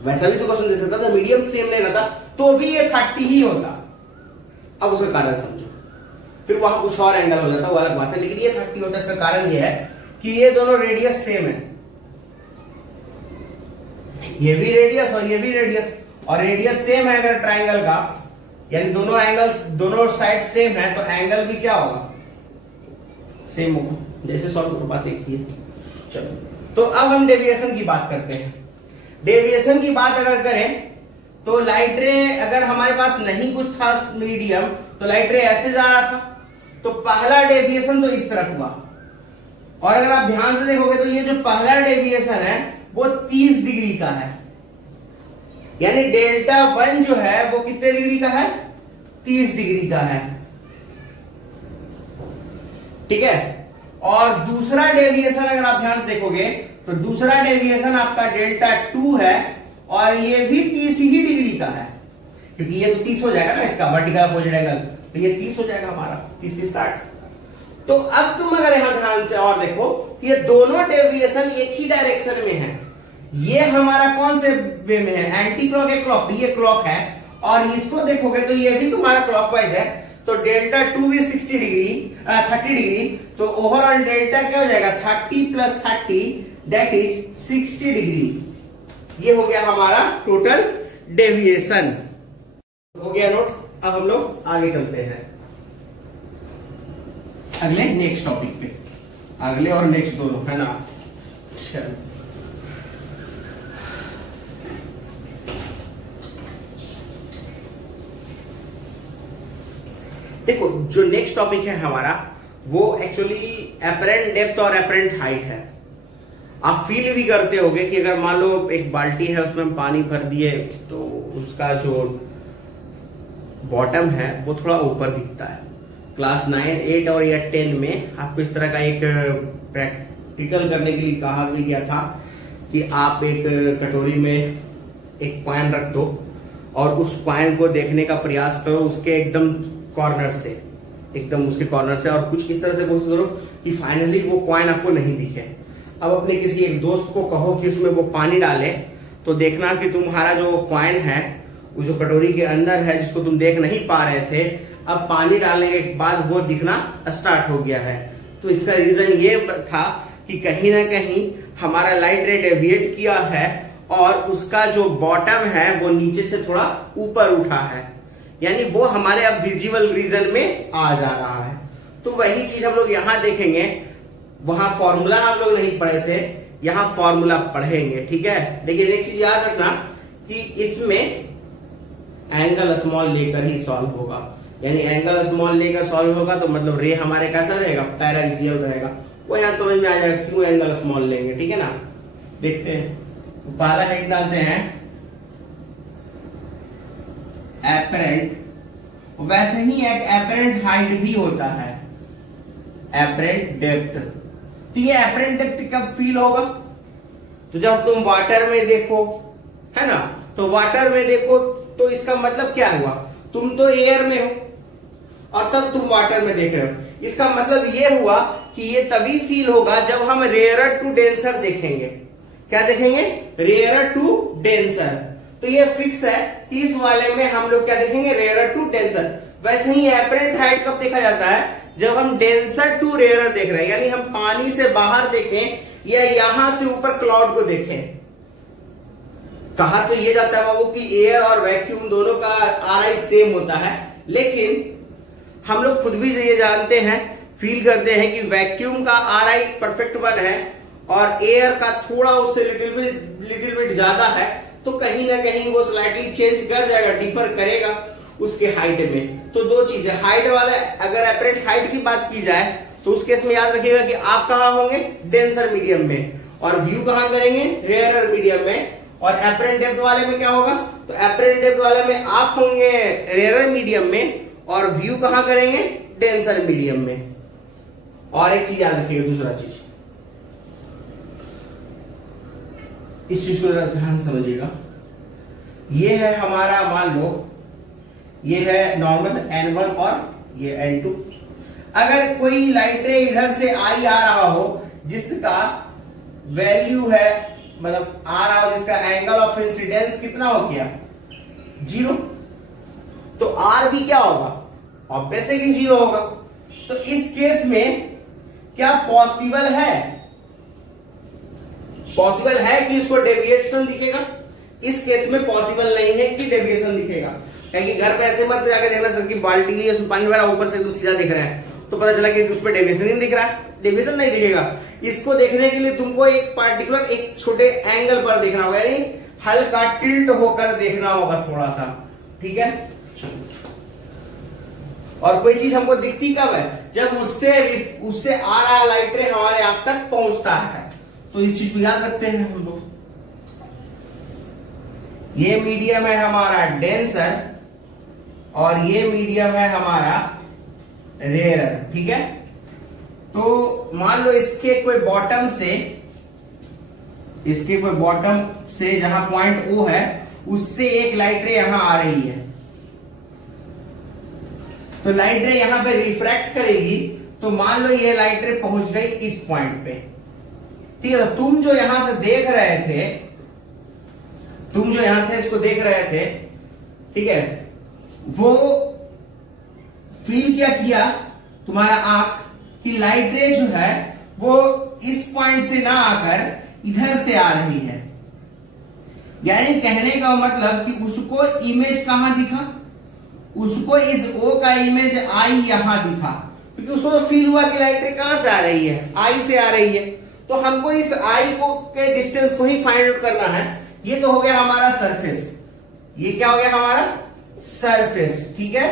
वैसा भी तो क्वेश्चन दे सकता था, मीडियम सेम नहीं रहता तो भी ये 30 ही होता। अब उसका कारण समझो, फिर वहां कुछ और एंगल हो जाता, वो अलग बात है, लेकिन ये 30 होता है। इसका कारण ये है कि ये दोनों रेडियस सेम है, ये भी रेडियस और ये भी रेडियस, और रेडियस सेम है अगर ट्राइंगल का, यानी दोनों एंगल दोनों साइड सेम है, तो एंगल भी क्या होगा, सेम होगा। जैसे सॉल्व बात देखिए, चलो। तो अब हम डेविएशन की बात करते हैं। डेविएशन की बात अगर करें तो लाइट रे अगर हमारे पास नहीं कुछ था मीडियम, तो लाइट रे ऐसे जा रहा था, तो पहला डेविएशन तो इस तरफ हुआ, और अगर आप ध्यान से देखोगे तो ये जो पहला डेविएशन है वो 30 डिग्री का है, यानी डेल्टा 1 जो है वो कितने डिग्री का है, 30 डिग्री का है, ठीक है। और दूसरा डेविएशन अगर आप ध्यान से देखोगे तो दूसरा डेविएशन आपका डेल्टा 2 है और ये भी 30 ही डिग्री का है, क्योंकि ये तो 30 हो जाएगा ना इसका वर्टिकल अपोजिट एंगल, तो ये 30 हो जाएगा हमारा, 30 60। तो अब तुम अगर यहां ध्यान से और देखो ये दोनों डेविएशन एक ही डायरेक्शन में है। ये हमारा कौन से वे में है, एंटी क्लॉक है क्लॉक, ये क्लॉक है, और इसको देखोगे तो ये भी तुम्हारा क्लॉकवाइज है। तो डेल्टा 2 भी 30 डिग्री, तो ओवरऑल डेल्टा क्या हो जाएगा, 30 + 30 दैट इज 60 डिग्री। ये हो गया हमारा टोटल डेविएशन, हो गया नोट। अब हम लोग आगे चलते हैं अगले नेक्स्ट टॉपिक पे, अगले और नेक्स्ट दोनों है ना। चलो देखो, जो नेक्स्ट टॉपिक है हमारा वो एक्चुअली एपरेंट डेप्थ और एपरेंट हाइट है। आप फील भी करते होगे कि अगर मान लो एक बाल्टी है उसमें हम पानी भर दिए तो उसका जो बॉटम है वो थोड़ा ऊपर दिखता है। क्लास 9, 8 और या 10 में आपको इस तरह का एक प्रैक्टिकल करने के लिए कहा गया था कि आप एक कटोरी में एक कॉइन रख दो और उस कॉइन को देखने का प्रयास करो उसके एकदम कॉर्नर से, एकदम उसके कॉर्नर से, और कुछ इस तरह से कोशिश करो कि फाइनली वो कॉइन आपको नहीं दिखे। अब अपने किसी एक दोस्त को कहो कि उसमें वो पानी डाले, तो देखना कि तुम्हारा जो कॉइन है वो जो कटोरी के अंदर है जिसको तुम देख नहीं पा रहे थे, अब पानी डालने के बाद वो दिखना स्टार्ट हो गया है। तो इसका रीजन ये था कि कहीं ना कहीं हमारा लाइट रे डेविएट किया है और उसका जो बॉटम है वो नीचे से थोड़ा ऊपर उठा है, यानी वो हमारे अब विजिबल रीजन में आ जा रहा है। तो वही चीज हम लोग यहां देखेंगे। वहां फॉर्मूला हम लोग नहीं पढ़े थे, यहां फॉर्मूला पढ़ेंगे, ठीक है। लेकिन एक चीज याद रखना कि इसमें एंगल स्मॉल लेकर ही सॉल्व होगा, यानी एंगल स्मॉल लेकर सॉल्व होगा तो मतलब रे हमारे कैसा रहेगा, पैराक्सियल रहेगा। वो यहां समझ में आ जाएगा क्यों एंगल स्मॉल लेंगे, ठीक है ना। देखते हैं, पहला हेड डालते हैं एपरेंट, वैसे ही एक एपरेंट हाइट भी होता है, एपरेंट डेप्थ। तो ये एपरेंट डेप्थ कब फील होगा, तो जब तुम वाटर में देखो, है ना। तो वाटर में देखो तो इसका मतलब क्या हुआ, तुम तो एयर में हो और तब तुम वाटर में देख रहे हो। इसका मतलब ये हुआ कि ये तभी फील होगा जब हम रेयरर टू डेंसर देखेंगे। क्या देखेंगे, रेयरर टू डेंसर। तो ये फिक्स है कि इस वाले में हम लोग क्या देखेंगे, रेयरर टू डेंसर। वैसे ही एपरेंट हाइट कब देखा जाता है, जब हम डेंसर टू रेयरर देख रहे हैं, यानी हम पानी से बाहर देखें या यहां से ऊपर क्लाउड को देखें। कहा तो ये जाता है बाबू कि एयर और वैक्यूम दोनों का आरआई सेम होता है, लेकिन हम लोग खुद भी ये जानते हैं, फील करते हैं कि वैक्यूम का आरआई परफेक्ट 1 है और एयर का थोड़ा उससे लिटिल बिट ज्यादा है, तो कहीं ना कहीं वो स्लाइटली चेंज कर जाएगा, डिफर करेगा उसके हाइट में। तो दो चीजें, हाइट वाला अगर एपरेंट हाइट की बात की जाए तो उस केस में याद रखिएगा कि आप कहां होंगे, डेंसर मीडियम में, और व्यू कहां करेंगे, रेयरर मीडियम में। और एपरेंट डेप्थ वाले में क्या होगा, तो एपरेंट डेप्थ वाले में आप होंगे रेयरर मीडियम में और व्यू कहां करेंगे, डेंसर मीडियम में। और एक चीज याद रखिएगा, दूसरा चीज, इस चीज को जरा ध्यान समझिएगा। ये है हमारा, मान लो ये है नॉर्मल N1 और ये N2। अगर कोई लाइट रे इधर से आई आ रहा हो जिसका वैल्यू है, मतलब आ रहा हो जिसका एंगल ऑफ इंसिडेंस कितना हो गया, 0, तो R भी क्या होगा, ऑब्वियस है कि 0 होगा। तो इस केस में क्या पॉसिबल है, पॉसिबल है कि इसको डेविएशन दिखेगा। इस केस में पॉसिबल नहीं है कि डेविएशन दिखेगा, क्योंकि घर पे ऐसे मत जाकर देखना सर कि बाल्टी लिए उसमें पानी भरा ऊपर से तो सीधा दिख रहा है, तो पता चला कि उस पर डेविएशन नहीं दिख रहा है, डेविएशन नहीं दिखेगा। इसको देखने के लिए तुमको एक पार्टिकुलर एक छोटे एंगल पर देखना होगा, यानी हल्का टिल्ट होकर देखना होगा थोड़ा सा, ठीक है। और कोई चीज हमको दिखती कब है, जब उससे आ रहा लाइट रे हमारे आप तक पहुंचता है। तो इस चीज को याद रखते हैं हम लोग। ये मीडियम है हमारा डेंसर और ये मीडियम है हमारा रेयरर। ठीक है, तो मान लो इसके कोई बॉटम से जहां पॉइंट O है उससे एक लाइट रे यहां आ रही है, तो लाइट रे यहां पे रिफ्रैक्ट करेगी। तो मान लो ये लाइट रे पहुंच गई इस पॉइंट पे। ठीक है, तो तुम जो यहां से देख रहे थे, तुम जो यहां से इसको देख रहे थे, ठीक है, वो फील क्या किया तुम्हारा आंख कि लाइट रे जो है वो इस पॉइंट से ना आकर इधर से आ रही है। यानी कहने का मतलब कि उसको इमेज कहां दिखा, उसको इस O का इमेज I यहां दिखा, क्योंकि उसको तो फील हुआ कि लाइट रे कहां से आ रही है, I से आ रही है। तो हमको इस I को के डिस्टेंस को ही फाइंड आउट करना है। ये तो हो गया हमारा सरफेस, ये क्या हो गया हमारा सरफेस। ठीक है,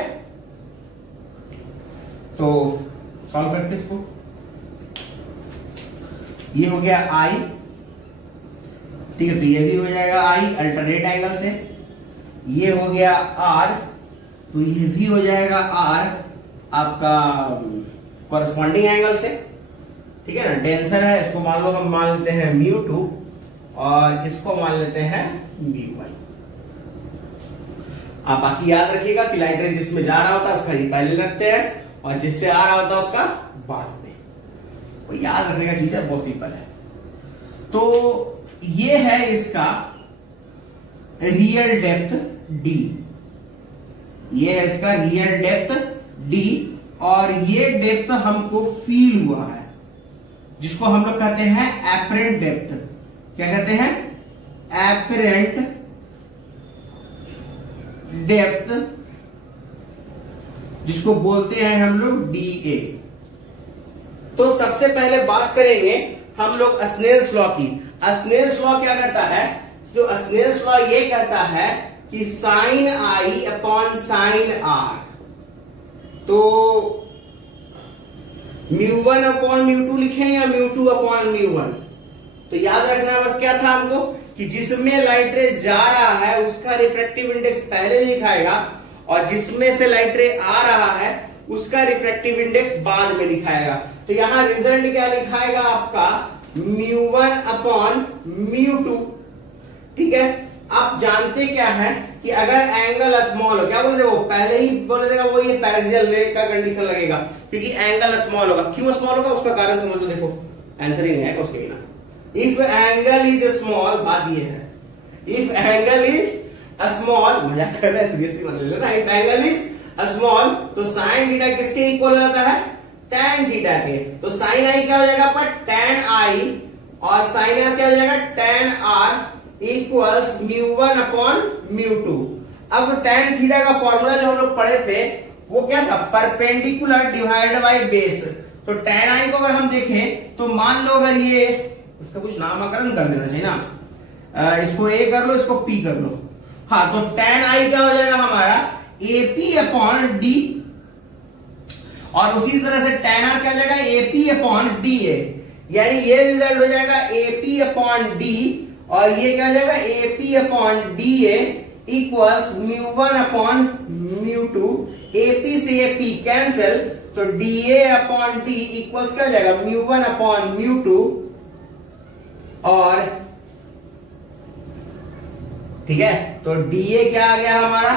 तो सॉल्व करते इसको। ये हो गया I, ठीक है, तो ये भी हो जाएगा I अल्टरनेट एंगल से। ये हो गया R, तो ये भी हो जाएगा R आपका कॉरस्पॉन्डिंग एंगल से। ठीक है ना, डेंसर है, इसको मान लो हम मान लेते हैं μ2 और इसको मान लेते हैं μ1। आप बाकी याद रखिएगा कि लाइट रे जिसमें जा रहा होता है उसका ये पहले रखते हैं और जिससे आ रहा होता है उसका बाद में। तो याद रखने का चीज है, बहुत सिंपल है। तो ये है इसका रियल डेप्थ D, ये है इसका रियल डेप्थ D और ये डेप्थ हमको फील हुआ है, जिसको हम लोग कहते हैं एपरेंट डेप्थ। क्या कहते हैं? एपरेंट डेप्थ, जिसको बोलते हैं हम लोग DA। तो सबसे पहले बात करेंगे हम लोग स्नेल्स लॉ की। स्नेल्स लॉ क्या कहता है? जो स्नेल्स लॉ ये कहता है कि sine I upon sine R, तो μ1 अपॉन μ2 लिखें या μ2 अपॉन μ1। तो याद रखना बस क्या था हमको कि जिसमें लाइट रे जा रहा है उसका रिफ्रैक्टिव इंडेक्स पहले लिखाएगा और जिसमें से लाइट रे आ रहा है उसका रिफ्रैक्टिव इंडेक्स बाद में लिखाएगा। तो यहां रिजल्ट क्या लिखाएगा आपका μ1 अपॉन μ2। ठीक है, आप जानते क्या है कि अगर एंगल स्मॉल हो, क्या बोल रहे वो पहले ही बोल देगा, वो ये पैरेक्सियल रे का कंडीशन लगेगा क्योंकि एंगल स्मॉल होगा। क्यों स्मॉल होगा उसका कारण समझ लो, देखो आंसर ही नहीं है उसके बिना। इफ एंगल इज स्मॉल, बात ये है, इफ एंगल इज स्मॉल, मजाक कर रहा है सीरियसली मान लेना, इफ एंगल इज स्मॉल तो साइन थीटा किसके इक्वल हो जाता है? tan थीटा के। तो साइन आई क्या हो जाएगा पर tan I और साइन आर क्या हो जाएगा? tan R equals μ1 upon μ2। अब tan थीटा का फॉर्मूला जो हम लोग पढ़े थे वो क्या था? Perpendicular divide by base. तो tan I को अगर हम देखें तो मान लो अगर ये इसका कुछ नामकरण कर देना चाहिए ना, इसको A कर लो, इसको P कर लो। हाँ, तो tan I क्या हो जाएगा हमारा? AP अपॉन D, और उसी तरह से tan R क्या हो जाएगा? AP upon DA। यानी ये रिजल्ट हो जाएगा AP अपॉन D और ये क्या हो जाएगा? AP upon DA equals μ1 upon μ2। AP से ये P कैंसिल, तो DA अपॉन D इक्वल्स क्या हो जाएगा? μ1 अपॉन μ2। और ठीक है, तो DA क्या आ गया हमारा?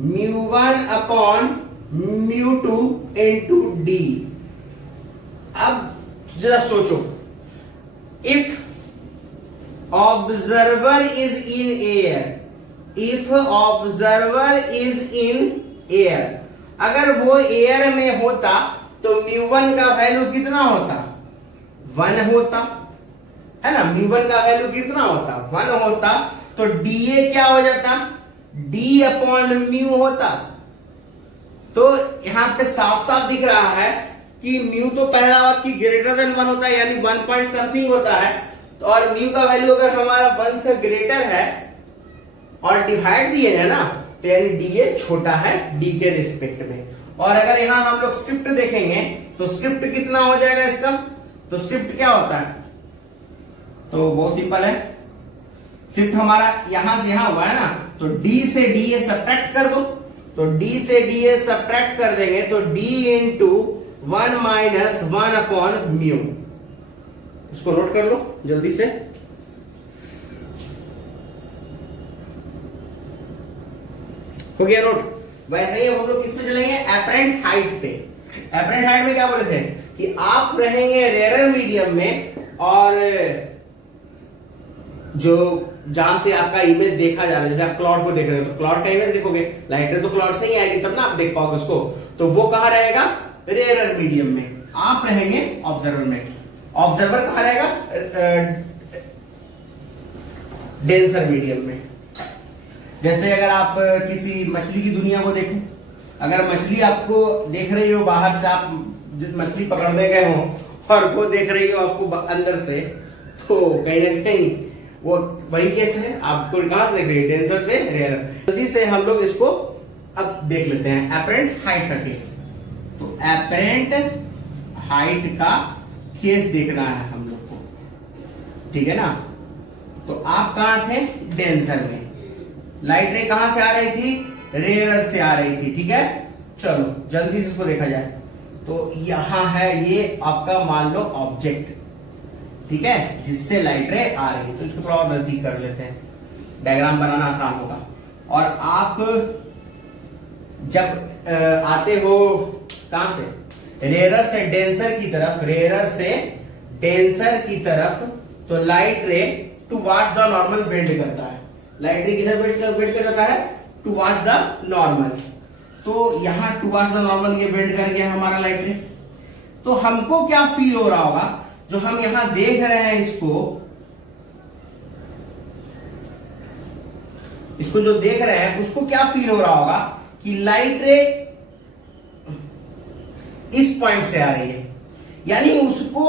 μ1 अपॉन μ2 इंटू D। अब जरा सोचो, if observer is in air, if observer is in air, अगर वो एयर में होता तो μ1 का वैल्यू कितना होता? 1 होता है ना। μ1 का वैल्यू कितना होता? 1 होता। तो DA क्या हो जाता? D अपॉन म्यू होता। तो यहां पे साफ साफ दिख रहा है कि म्यू तो पहला बात की ग्रेटर देन 1 होता है, यानी 1 पॉइंट समथिंग होता है। तो और म्यू का वैल्यू अगर हमारा 1 से ग्रेटर है और डिवाइड दिए है ना, तो यानी DA छोटा है D के रिस्पेक्ट में। और अगर यहां हम लोग शिफ्ट देखेंगे तो शिफ्ट कितना हो जाएगा इसका? तो शिफ्ट क्या होता है? तो बहुत सिंपल है, शिफ्ट हमारा यहां से यहां हुआ है ना, तो डी से डी ए सब्ट्रैक्ट कर दो, तो डी से डी ए सब्ट्रैक्ट कर देंगे तो D into 1 minus 1 upon mu. इसको नोट कर लो जल्दी से। हो गया नोट। वैसे ही हम लोग किस पे चलेंगे, एपरेंट हाइट पे। एपरेंट हाइट में क्या बोले थे कि आप रहेंगे रेयर मीडियम में, और जो जहां से आपका इमेज देखा जा रहा है, जैसे आप क्लाउड को देख रहे हो तो क्लाउड का इमेज देखोगे, लाइटर तो क्लाउड से ही आएगी तब ना आप देख पाओगे उसको, तो वो कहां रहेगा, रेयर मीडियम में। आप रहेंगे ऑब्जर्वर में। ऑब्जर्वर कहां रहेगा, डेंसर मीडियम में। जैसे अगर आप किसी मछली की दुनिया को देखो, अगर मछली आपको देख रही हो बाहर से, आप मछली पकड़ने गए हो और वो देख रही हो आपको अंदर से, तो कहीं ना कहीं वो वही केस है, आपको कहां से देख रही है, डेंसर से रेयर। जल्दी से हम लोग इसको अब देख लेते हैं एपरेंट हाइट का केस। तो एपरेंट हाइट का केस देखना है हम लोग को, ठीक है ना। तो आप कहां थे, डेंसर में। लाइट रे कहां से आ रही थी, रेयर से आ रही थी, ठीक है। चलो जल्दी से इसको देखा जाए। तो यहां है ये आपका मान लो ऑब्जेक्ट, ठीक है, जिससे लाइट रे आ रही है। तो इसको थोड़ा और नजदीक कर लेते हैं, डायग्राम बनाना आसान होगा। और आप जब आते हो कहां से, रेयर से डेंसर की तरफ, रेयर से डेंसर की तरफ, तो लाइट रे टुवर्ड्स द नॉर्मल बेंड करता है। लाइट रे किधर बेंड कर जाता है, टुवर्ड्स द नॉर्मल। तो यहां टुवर्ड्स द नॉर्मल ये बेंड कर गया हमारा लाइट रे। तो हमको क्या फील हो रहा होगा, जो हम यहां देख रहे हैं इसको जो देख रहे हैं उसको क्या फील हो रहा होगा कि लाइट रे इस पॉइंट से आ रही है, यानी उसको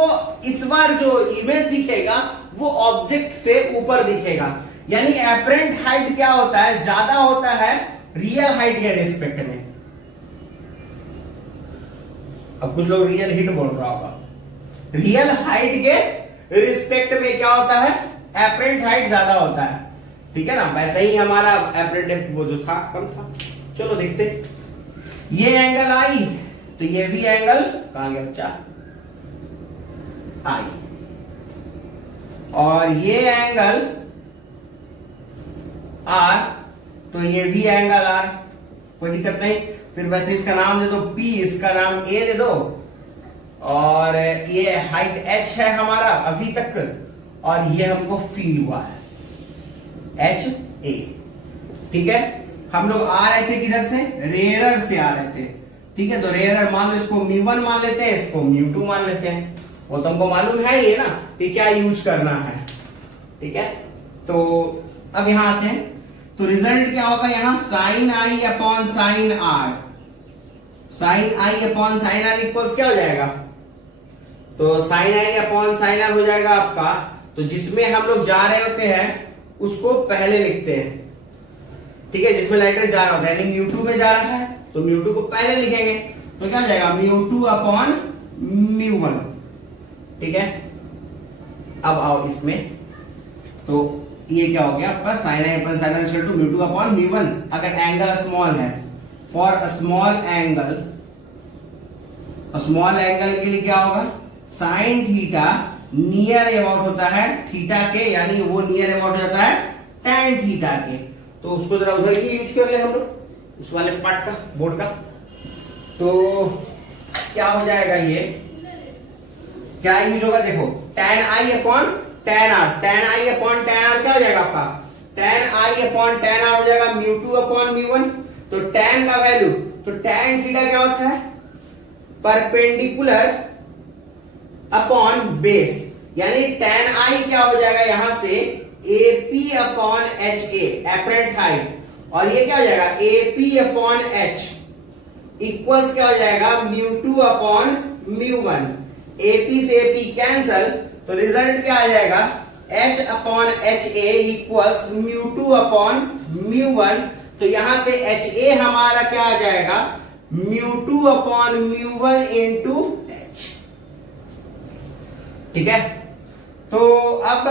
इस बार जो इमेज दिखेगा वो ऑब्जेक्ट से ऊपर दिखेगा। यानी एपरेंट हाइट क्या होता है, ज्यादा होता है रियल हाइट के रिस्पेक्ट में। अब कुछ लोग रियल हिट बोल रहा होगा, रियल हाइट के रिस्पेक्ट में क्या होता है, एपरेंट हाइट ज्यादा होता है, ठीक है ना। वैसे ही हमारा एपरेंट वो जो था कम था। चलो देखते, ये एंगल आई तो ये भी एंगल कहां गया बच्चा, आई, और ये एंगल आर तो ये भी एंगल आर, कोई दिक्कत नहीं। फिर वैसे इसका नाम दे दो P, इसका नाम A दे दो, और ये हाइट H है हमारा अभी तक, और ये हमको फील हुआ है HA, ठीक है। हम लोग आ रहे थे किधर से, रेयर से आ रहे थे, ठीक है। तो रेयर मान लो, इसको μ1 मान लेते हैं, इसको μ2 मान लेते हैं। वो तो हमको मालूम है ये ना कि क्या यूज करना है, ठीक है। तो अब यहां आते हैं, तो रिजल्ट क्या होगा यहां, साइन आई अपॉन साइन आर। साइन आई अपॉन साइन आर इक्वल्स क्या हो जाएगा, तो साइन आई अपॉन साइन आर हो जाएगा आपका, तो जिसमें हम लोग जा रहे होते हैं उसको पहले लिखते हैं, ठीक है। जिसमें लाइट रे जा रहा होता है, यानी μ2 में जा रहा है तो μ2 को पहले लिखेंगे, तो क्या हो जाएगा μ2 अपॉन μ1, ठीक है। अब आओ इसमें, तो ये क्या हो गया आपका, sine I upon sine are equal to μ2 upon μ1। अगर एंगल स्मॉल है, for a small angle, small angle के लिए क्या होगा, साइन थीटा नियर अबाउट होता है थीटा के, यानी वो नियर अबाउट हो जाता है tan थीटा के। तो उसको जरा उधर ही यूज कर ले हम लोग, उस वाले पार्ट का, बोर्ड का। तो क्या हो जाएगा, ये क्या यूज होगा, देखो tan i upon tan r, tan i upon tan r क्या हो जाएगा आपका, tan i upon tan r हो जाएगा μ2 अपॉन μ1। तो tan का वैल्यू, तो tan थीटा क्या होता है, परपेंडिकुलर अपॉन बेस, यानी tan i क्या हो जाएगा यहां से AP upon HA, apparent height, और ये क्या हो जाएगा AP अपॉन H इक्वल्स क्या हो जाएगा μ2 अपॉन μ1। AP से AP कैंसल, तो रिजल्ट क्या आ जाएगा, H upon HA equals μ2 upon μ1। तो यहां से HA हमारा क्या आ जाएगा, μ2 अपॉन μ1 इंटू H, ठीक है। तो अब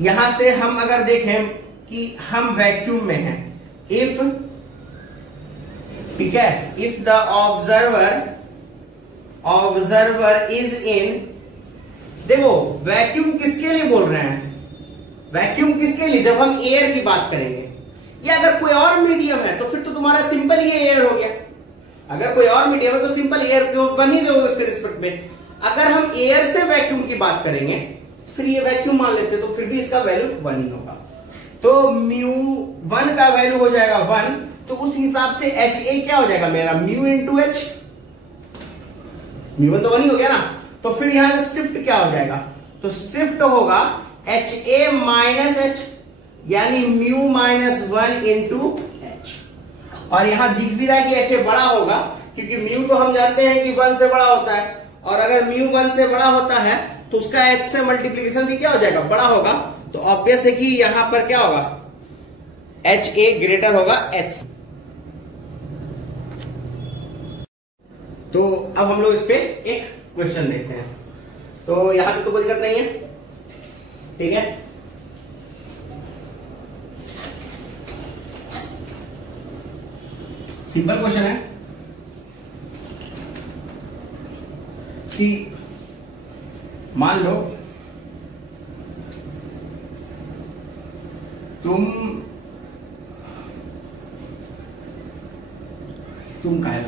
यहां से हम अगर देखें कि हम वैक्यूम में हैं, इफ, ठीक है, if the observer is in, देखो वैक्यूम किसके लिए बोल रहे हैं, वैक्यूम किसके लिए, जब हम एयर की बात करेंगे, या अगर कोई और मीडियम है तो फिर तो तुम्हारा सिंपल ये एयर हो गया, अगर कोई और मीडियम है तो सिंपल एयर क्यों बन ही रहे हो इसके रिस्पेक्ट में। अगर हम एयर से वैक्यूम की बात करेंगे फिर ये वैक्यूम मान लेते तो फिर भी इसका वैल्यू 1 ही होगा, तो μ1 का वैल्यू हो जाएगा 1, तो उस हिसाब से HA क्या हो जाएगा मेरा, म्यू इंटू एच, μ1 तो 1 ही हो गया ना, तो फिर यहां से शिफ्ट क्या हो जाएगा, तो शिफ्ट होगा HA माइनस एच, यानी म्यू माइनस 1 इंटू एच, और यहां दिख भी रहा है कि HA बड़ा होगा क्योंकि म्यू तो हम जानते हैं कि 1 से बड़ा होता है, और अगर म्यू 1 से बड़ा होता है तो उसका h से मल्टीप्लीकेशन भी क्या हो जाएगा, बड़ा होगा, तो ऑब्वियस है कि यहां पर क्या होगा, HA ग्रेटर होगा h। तो अब हम लोग इस पे एक क्वेश्चन देखते हैं, तो यहां पे तो कोई दिक्कत नहीं है, ठीक है। सिंपल क्वेश्चन है कि मान लो तुम कहे,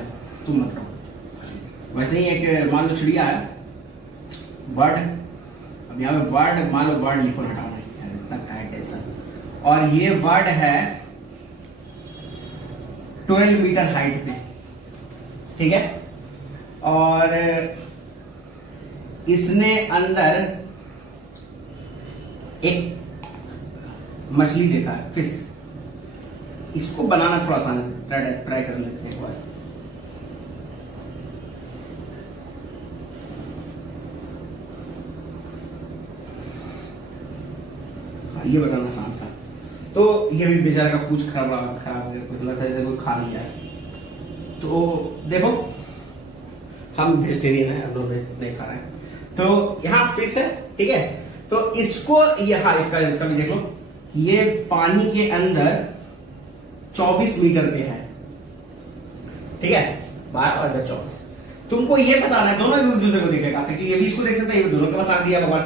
तुम मत रहो, वैसे ही एक मान लो चिड़िया है, बर्ड, अब यहां पे बर्ड, मान लो बर्ड लिखो, हटाओ नहीं, इतना का है टेंशन, और ये बर्ड है 12 मीटर हाइट पे, ठीक है, और इसने अंदर एक मछली देखा है, फिश, इसको बनाना थोड़ा सा ट्राई कर लेते हैं एक बार। हाँ, ये बनाना आसान था, तो ये भी बेचारा का पूछ खराब हो गया, कुछ लगता है जैसे कोई खा लिया है। तो देखो हम वेजिटेरियन है, नॉन वेज नहीं खा रहे हैं, तो यहाँ फिश है, ठीक है, तो इसको यहाँ इसका भी देख लो, ये पानी के अंदर 24 मीटर पे है, ठीक है, 12 और 24, तुमको ये बताना है, दोनों एक दूसरे को देखेगा, क्योंकि ये भी इसको देख सकता है, ये दोनों के पास आ दिया भगवान,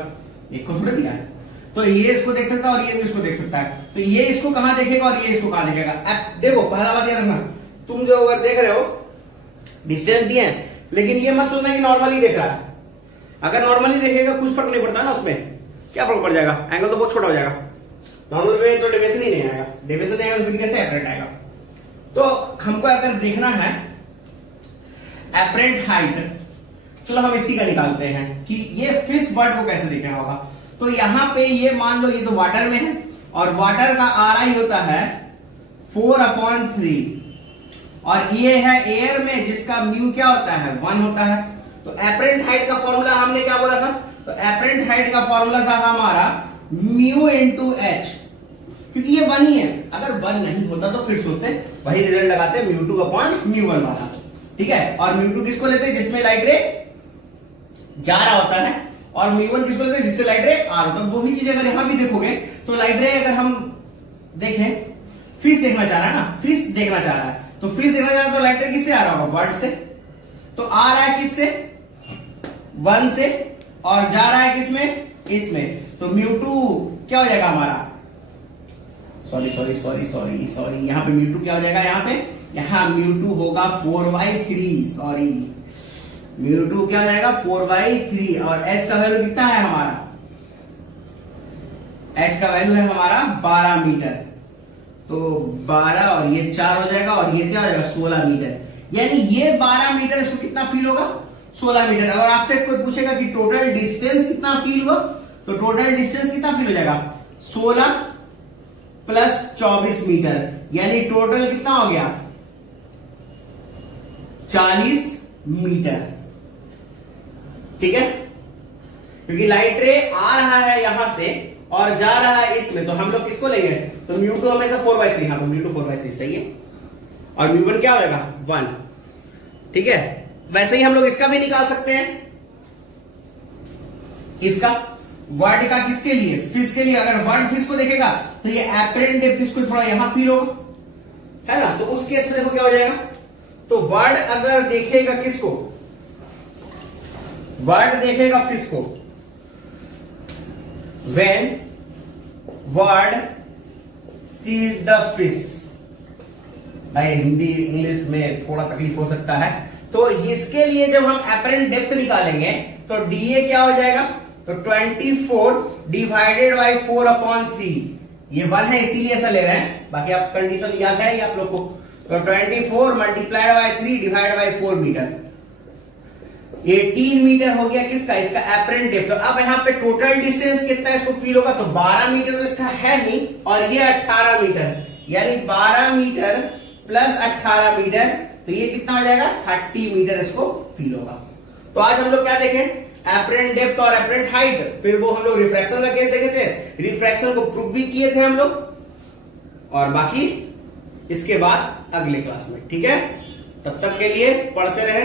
एक को थोड़ा दिया है, तो ये इसको देख सकता है और ये भी इसको देख सकता है, तो ये इसको कहां देखेगा और ये इसको कहां देखेगा। अब देखो पहला बात याद रखना, तुम जो अगर देख रहे हो डिस्टेंस दिए हैं, लेकिन ये मत सोचना कि नॉर्मली देख रहा है, अगर नॉर्मली देखेगा कुछ फर्क नहीं पड़ता ना, उसमें क्या फर्क पड़ जाएगा, एंगल तो बहुत छोटा हो जाएगा, नॉर्मल में तो डेविएशन ही नहीं आएगा, डेविएशन नहीं आएगा तो फिर कैसे एपरेंट आएगा। तो हमको अगर देखना है एपरेंट हाइट, चलो हम इसी का निकालते हैं कि ये फिश बर्ड को कैसे देखना होगा। तो यहां पे ये मान लो ये तो वाटर में है, और वाटर का RI होता है 4/3, और ये है एयर में जिसका म्यू क्या होता है 1 होता है। तो एपरेंट हाइट का फॉर्मूला हमने क्या बोला था, तो एपरेंट हाइट का फॉर्मूला था हमारा म्यू इंटू एच, क्योंकि ये 1 ही है, अगर 1 नहीं होता तो फिर सोचते वही रिजल्ट लगाते μ2/μ1 वाला, ठीक है। और μ2 किसको लेते हैं, जिसमें लाइट रे जा रहा होता है, और μ1 किसको लेते हैं, जिससे लाइट रे आ रहा होता है। वो भी चीज अगर यहां भी देखोगे तो लाइट रे अगर हम देखें, फिश देखना चाह रहा है ना, फिश देखना चाह रहा है, तो फिश देखना चाह रहा है तो लाइट रे किससे आ रहा होगा, बर्ड से, तो आ रहा है किससे 1 से, और जा रहा है किसमें, इसमें, तो μ2 क्या हो जाएगा हमारा, सॉरी यहां पे μ2 क्या हो जाएगा, यहां μ2 होगा 4/3, सॉरी μ2 क्या हो जाएगा 4/3, और h का वैल्यू कितना है हमारा, h का वैल्यू है हमारा 12 मीटर, तो 12 और ये 4 हो जाएगा, और ये क्या हो जाएगा 16 मीटर, यानी ये 12 मीटर, इसको कितना फील होगा 16 मीटर। अगर आपसे कोई पूछेगा कि टोटल डिस्टेंस कितना फील हुआ, तो टोटल डिस्टेंस कितना फील हो जाएगा 16 प्लस 24 मीटर, यानी टोटल कितना हो गया 40 मीटर, ठीक है। क्योंकि लाइट रे आ रहा है यहां से और जा रहा है इसमें, तो हम लोग किसको लेंगे, तो μ2 हमेशा 4/3, यहां पर μ2 4/3 सही है, और μ1 क्या हो जाएगा 1, ठीक है। वैसे ही हम लोग इसका भी निकाल सकते हैं, इसका, वर्ड का किसके लिए, फिश के लिए। अगर वर्ड फिश को देखेगा तो ये एपरेंट डेप्थ इसको थोड़ा यहां फील होगा, है ना। तो उस केस में देखो क्या हो जाएगा, तो वर्ड अगर देखेगा किसको, वर्ड देखेगा फिश को, when bird sees the fish. भाई हिंदी इंग्लिश में थोड़ा तकलीफ हो सकता है, तो इसके लिए जब हम एपरेंट डेप्थ निकालेंगे तो डीए क्या हो जाएगा, तो 24 डिवाइडेड बाई 4/3, ये 1 है इसीलिए ऐसा ले रहे हैं, बाकी आप कंडीशन याद है ये आप लोग को। तो 24 multiplied by 3 divide by 4 metre, 18 metre हो गया किसका, इसका एपरेंट डेप्थ। तो अब यहाँ पे टोटल डिस्टेंस कितना इसको फील होगा, तो 12 मीटर तो इसका है ही, और ये 18 मीटर, यानी 12 मीटर प्लस 18 मीटर, तो ये कितना हो जाएगा, 30 मीटर इसको फील होगा। तो आज हम लोग क्या देखें, एपरेंट डेप्थ और एपरेंट हाइट, फिर वो हम लोग रिफ्रैक्शन का केस देखे थे, रिफ्रैक्शन को प्रूव भी किए थे हम लोग, और बाकी इसके बाद अगले क्लास में, ठीक है। तब तक के लिए पढ़ते रहे।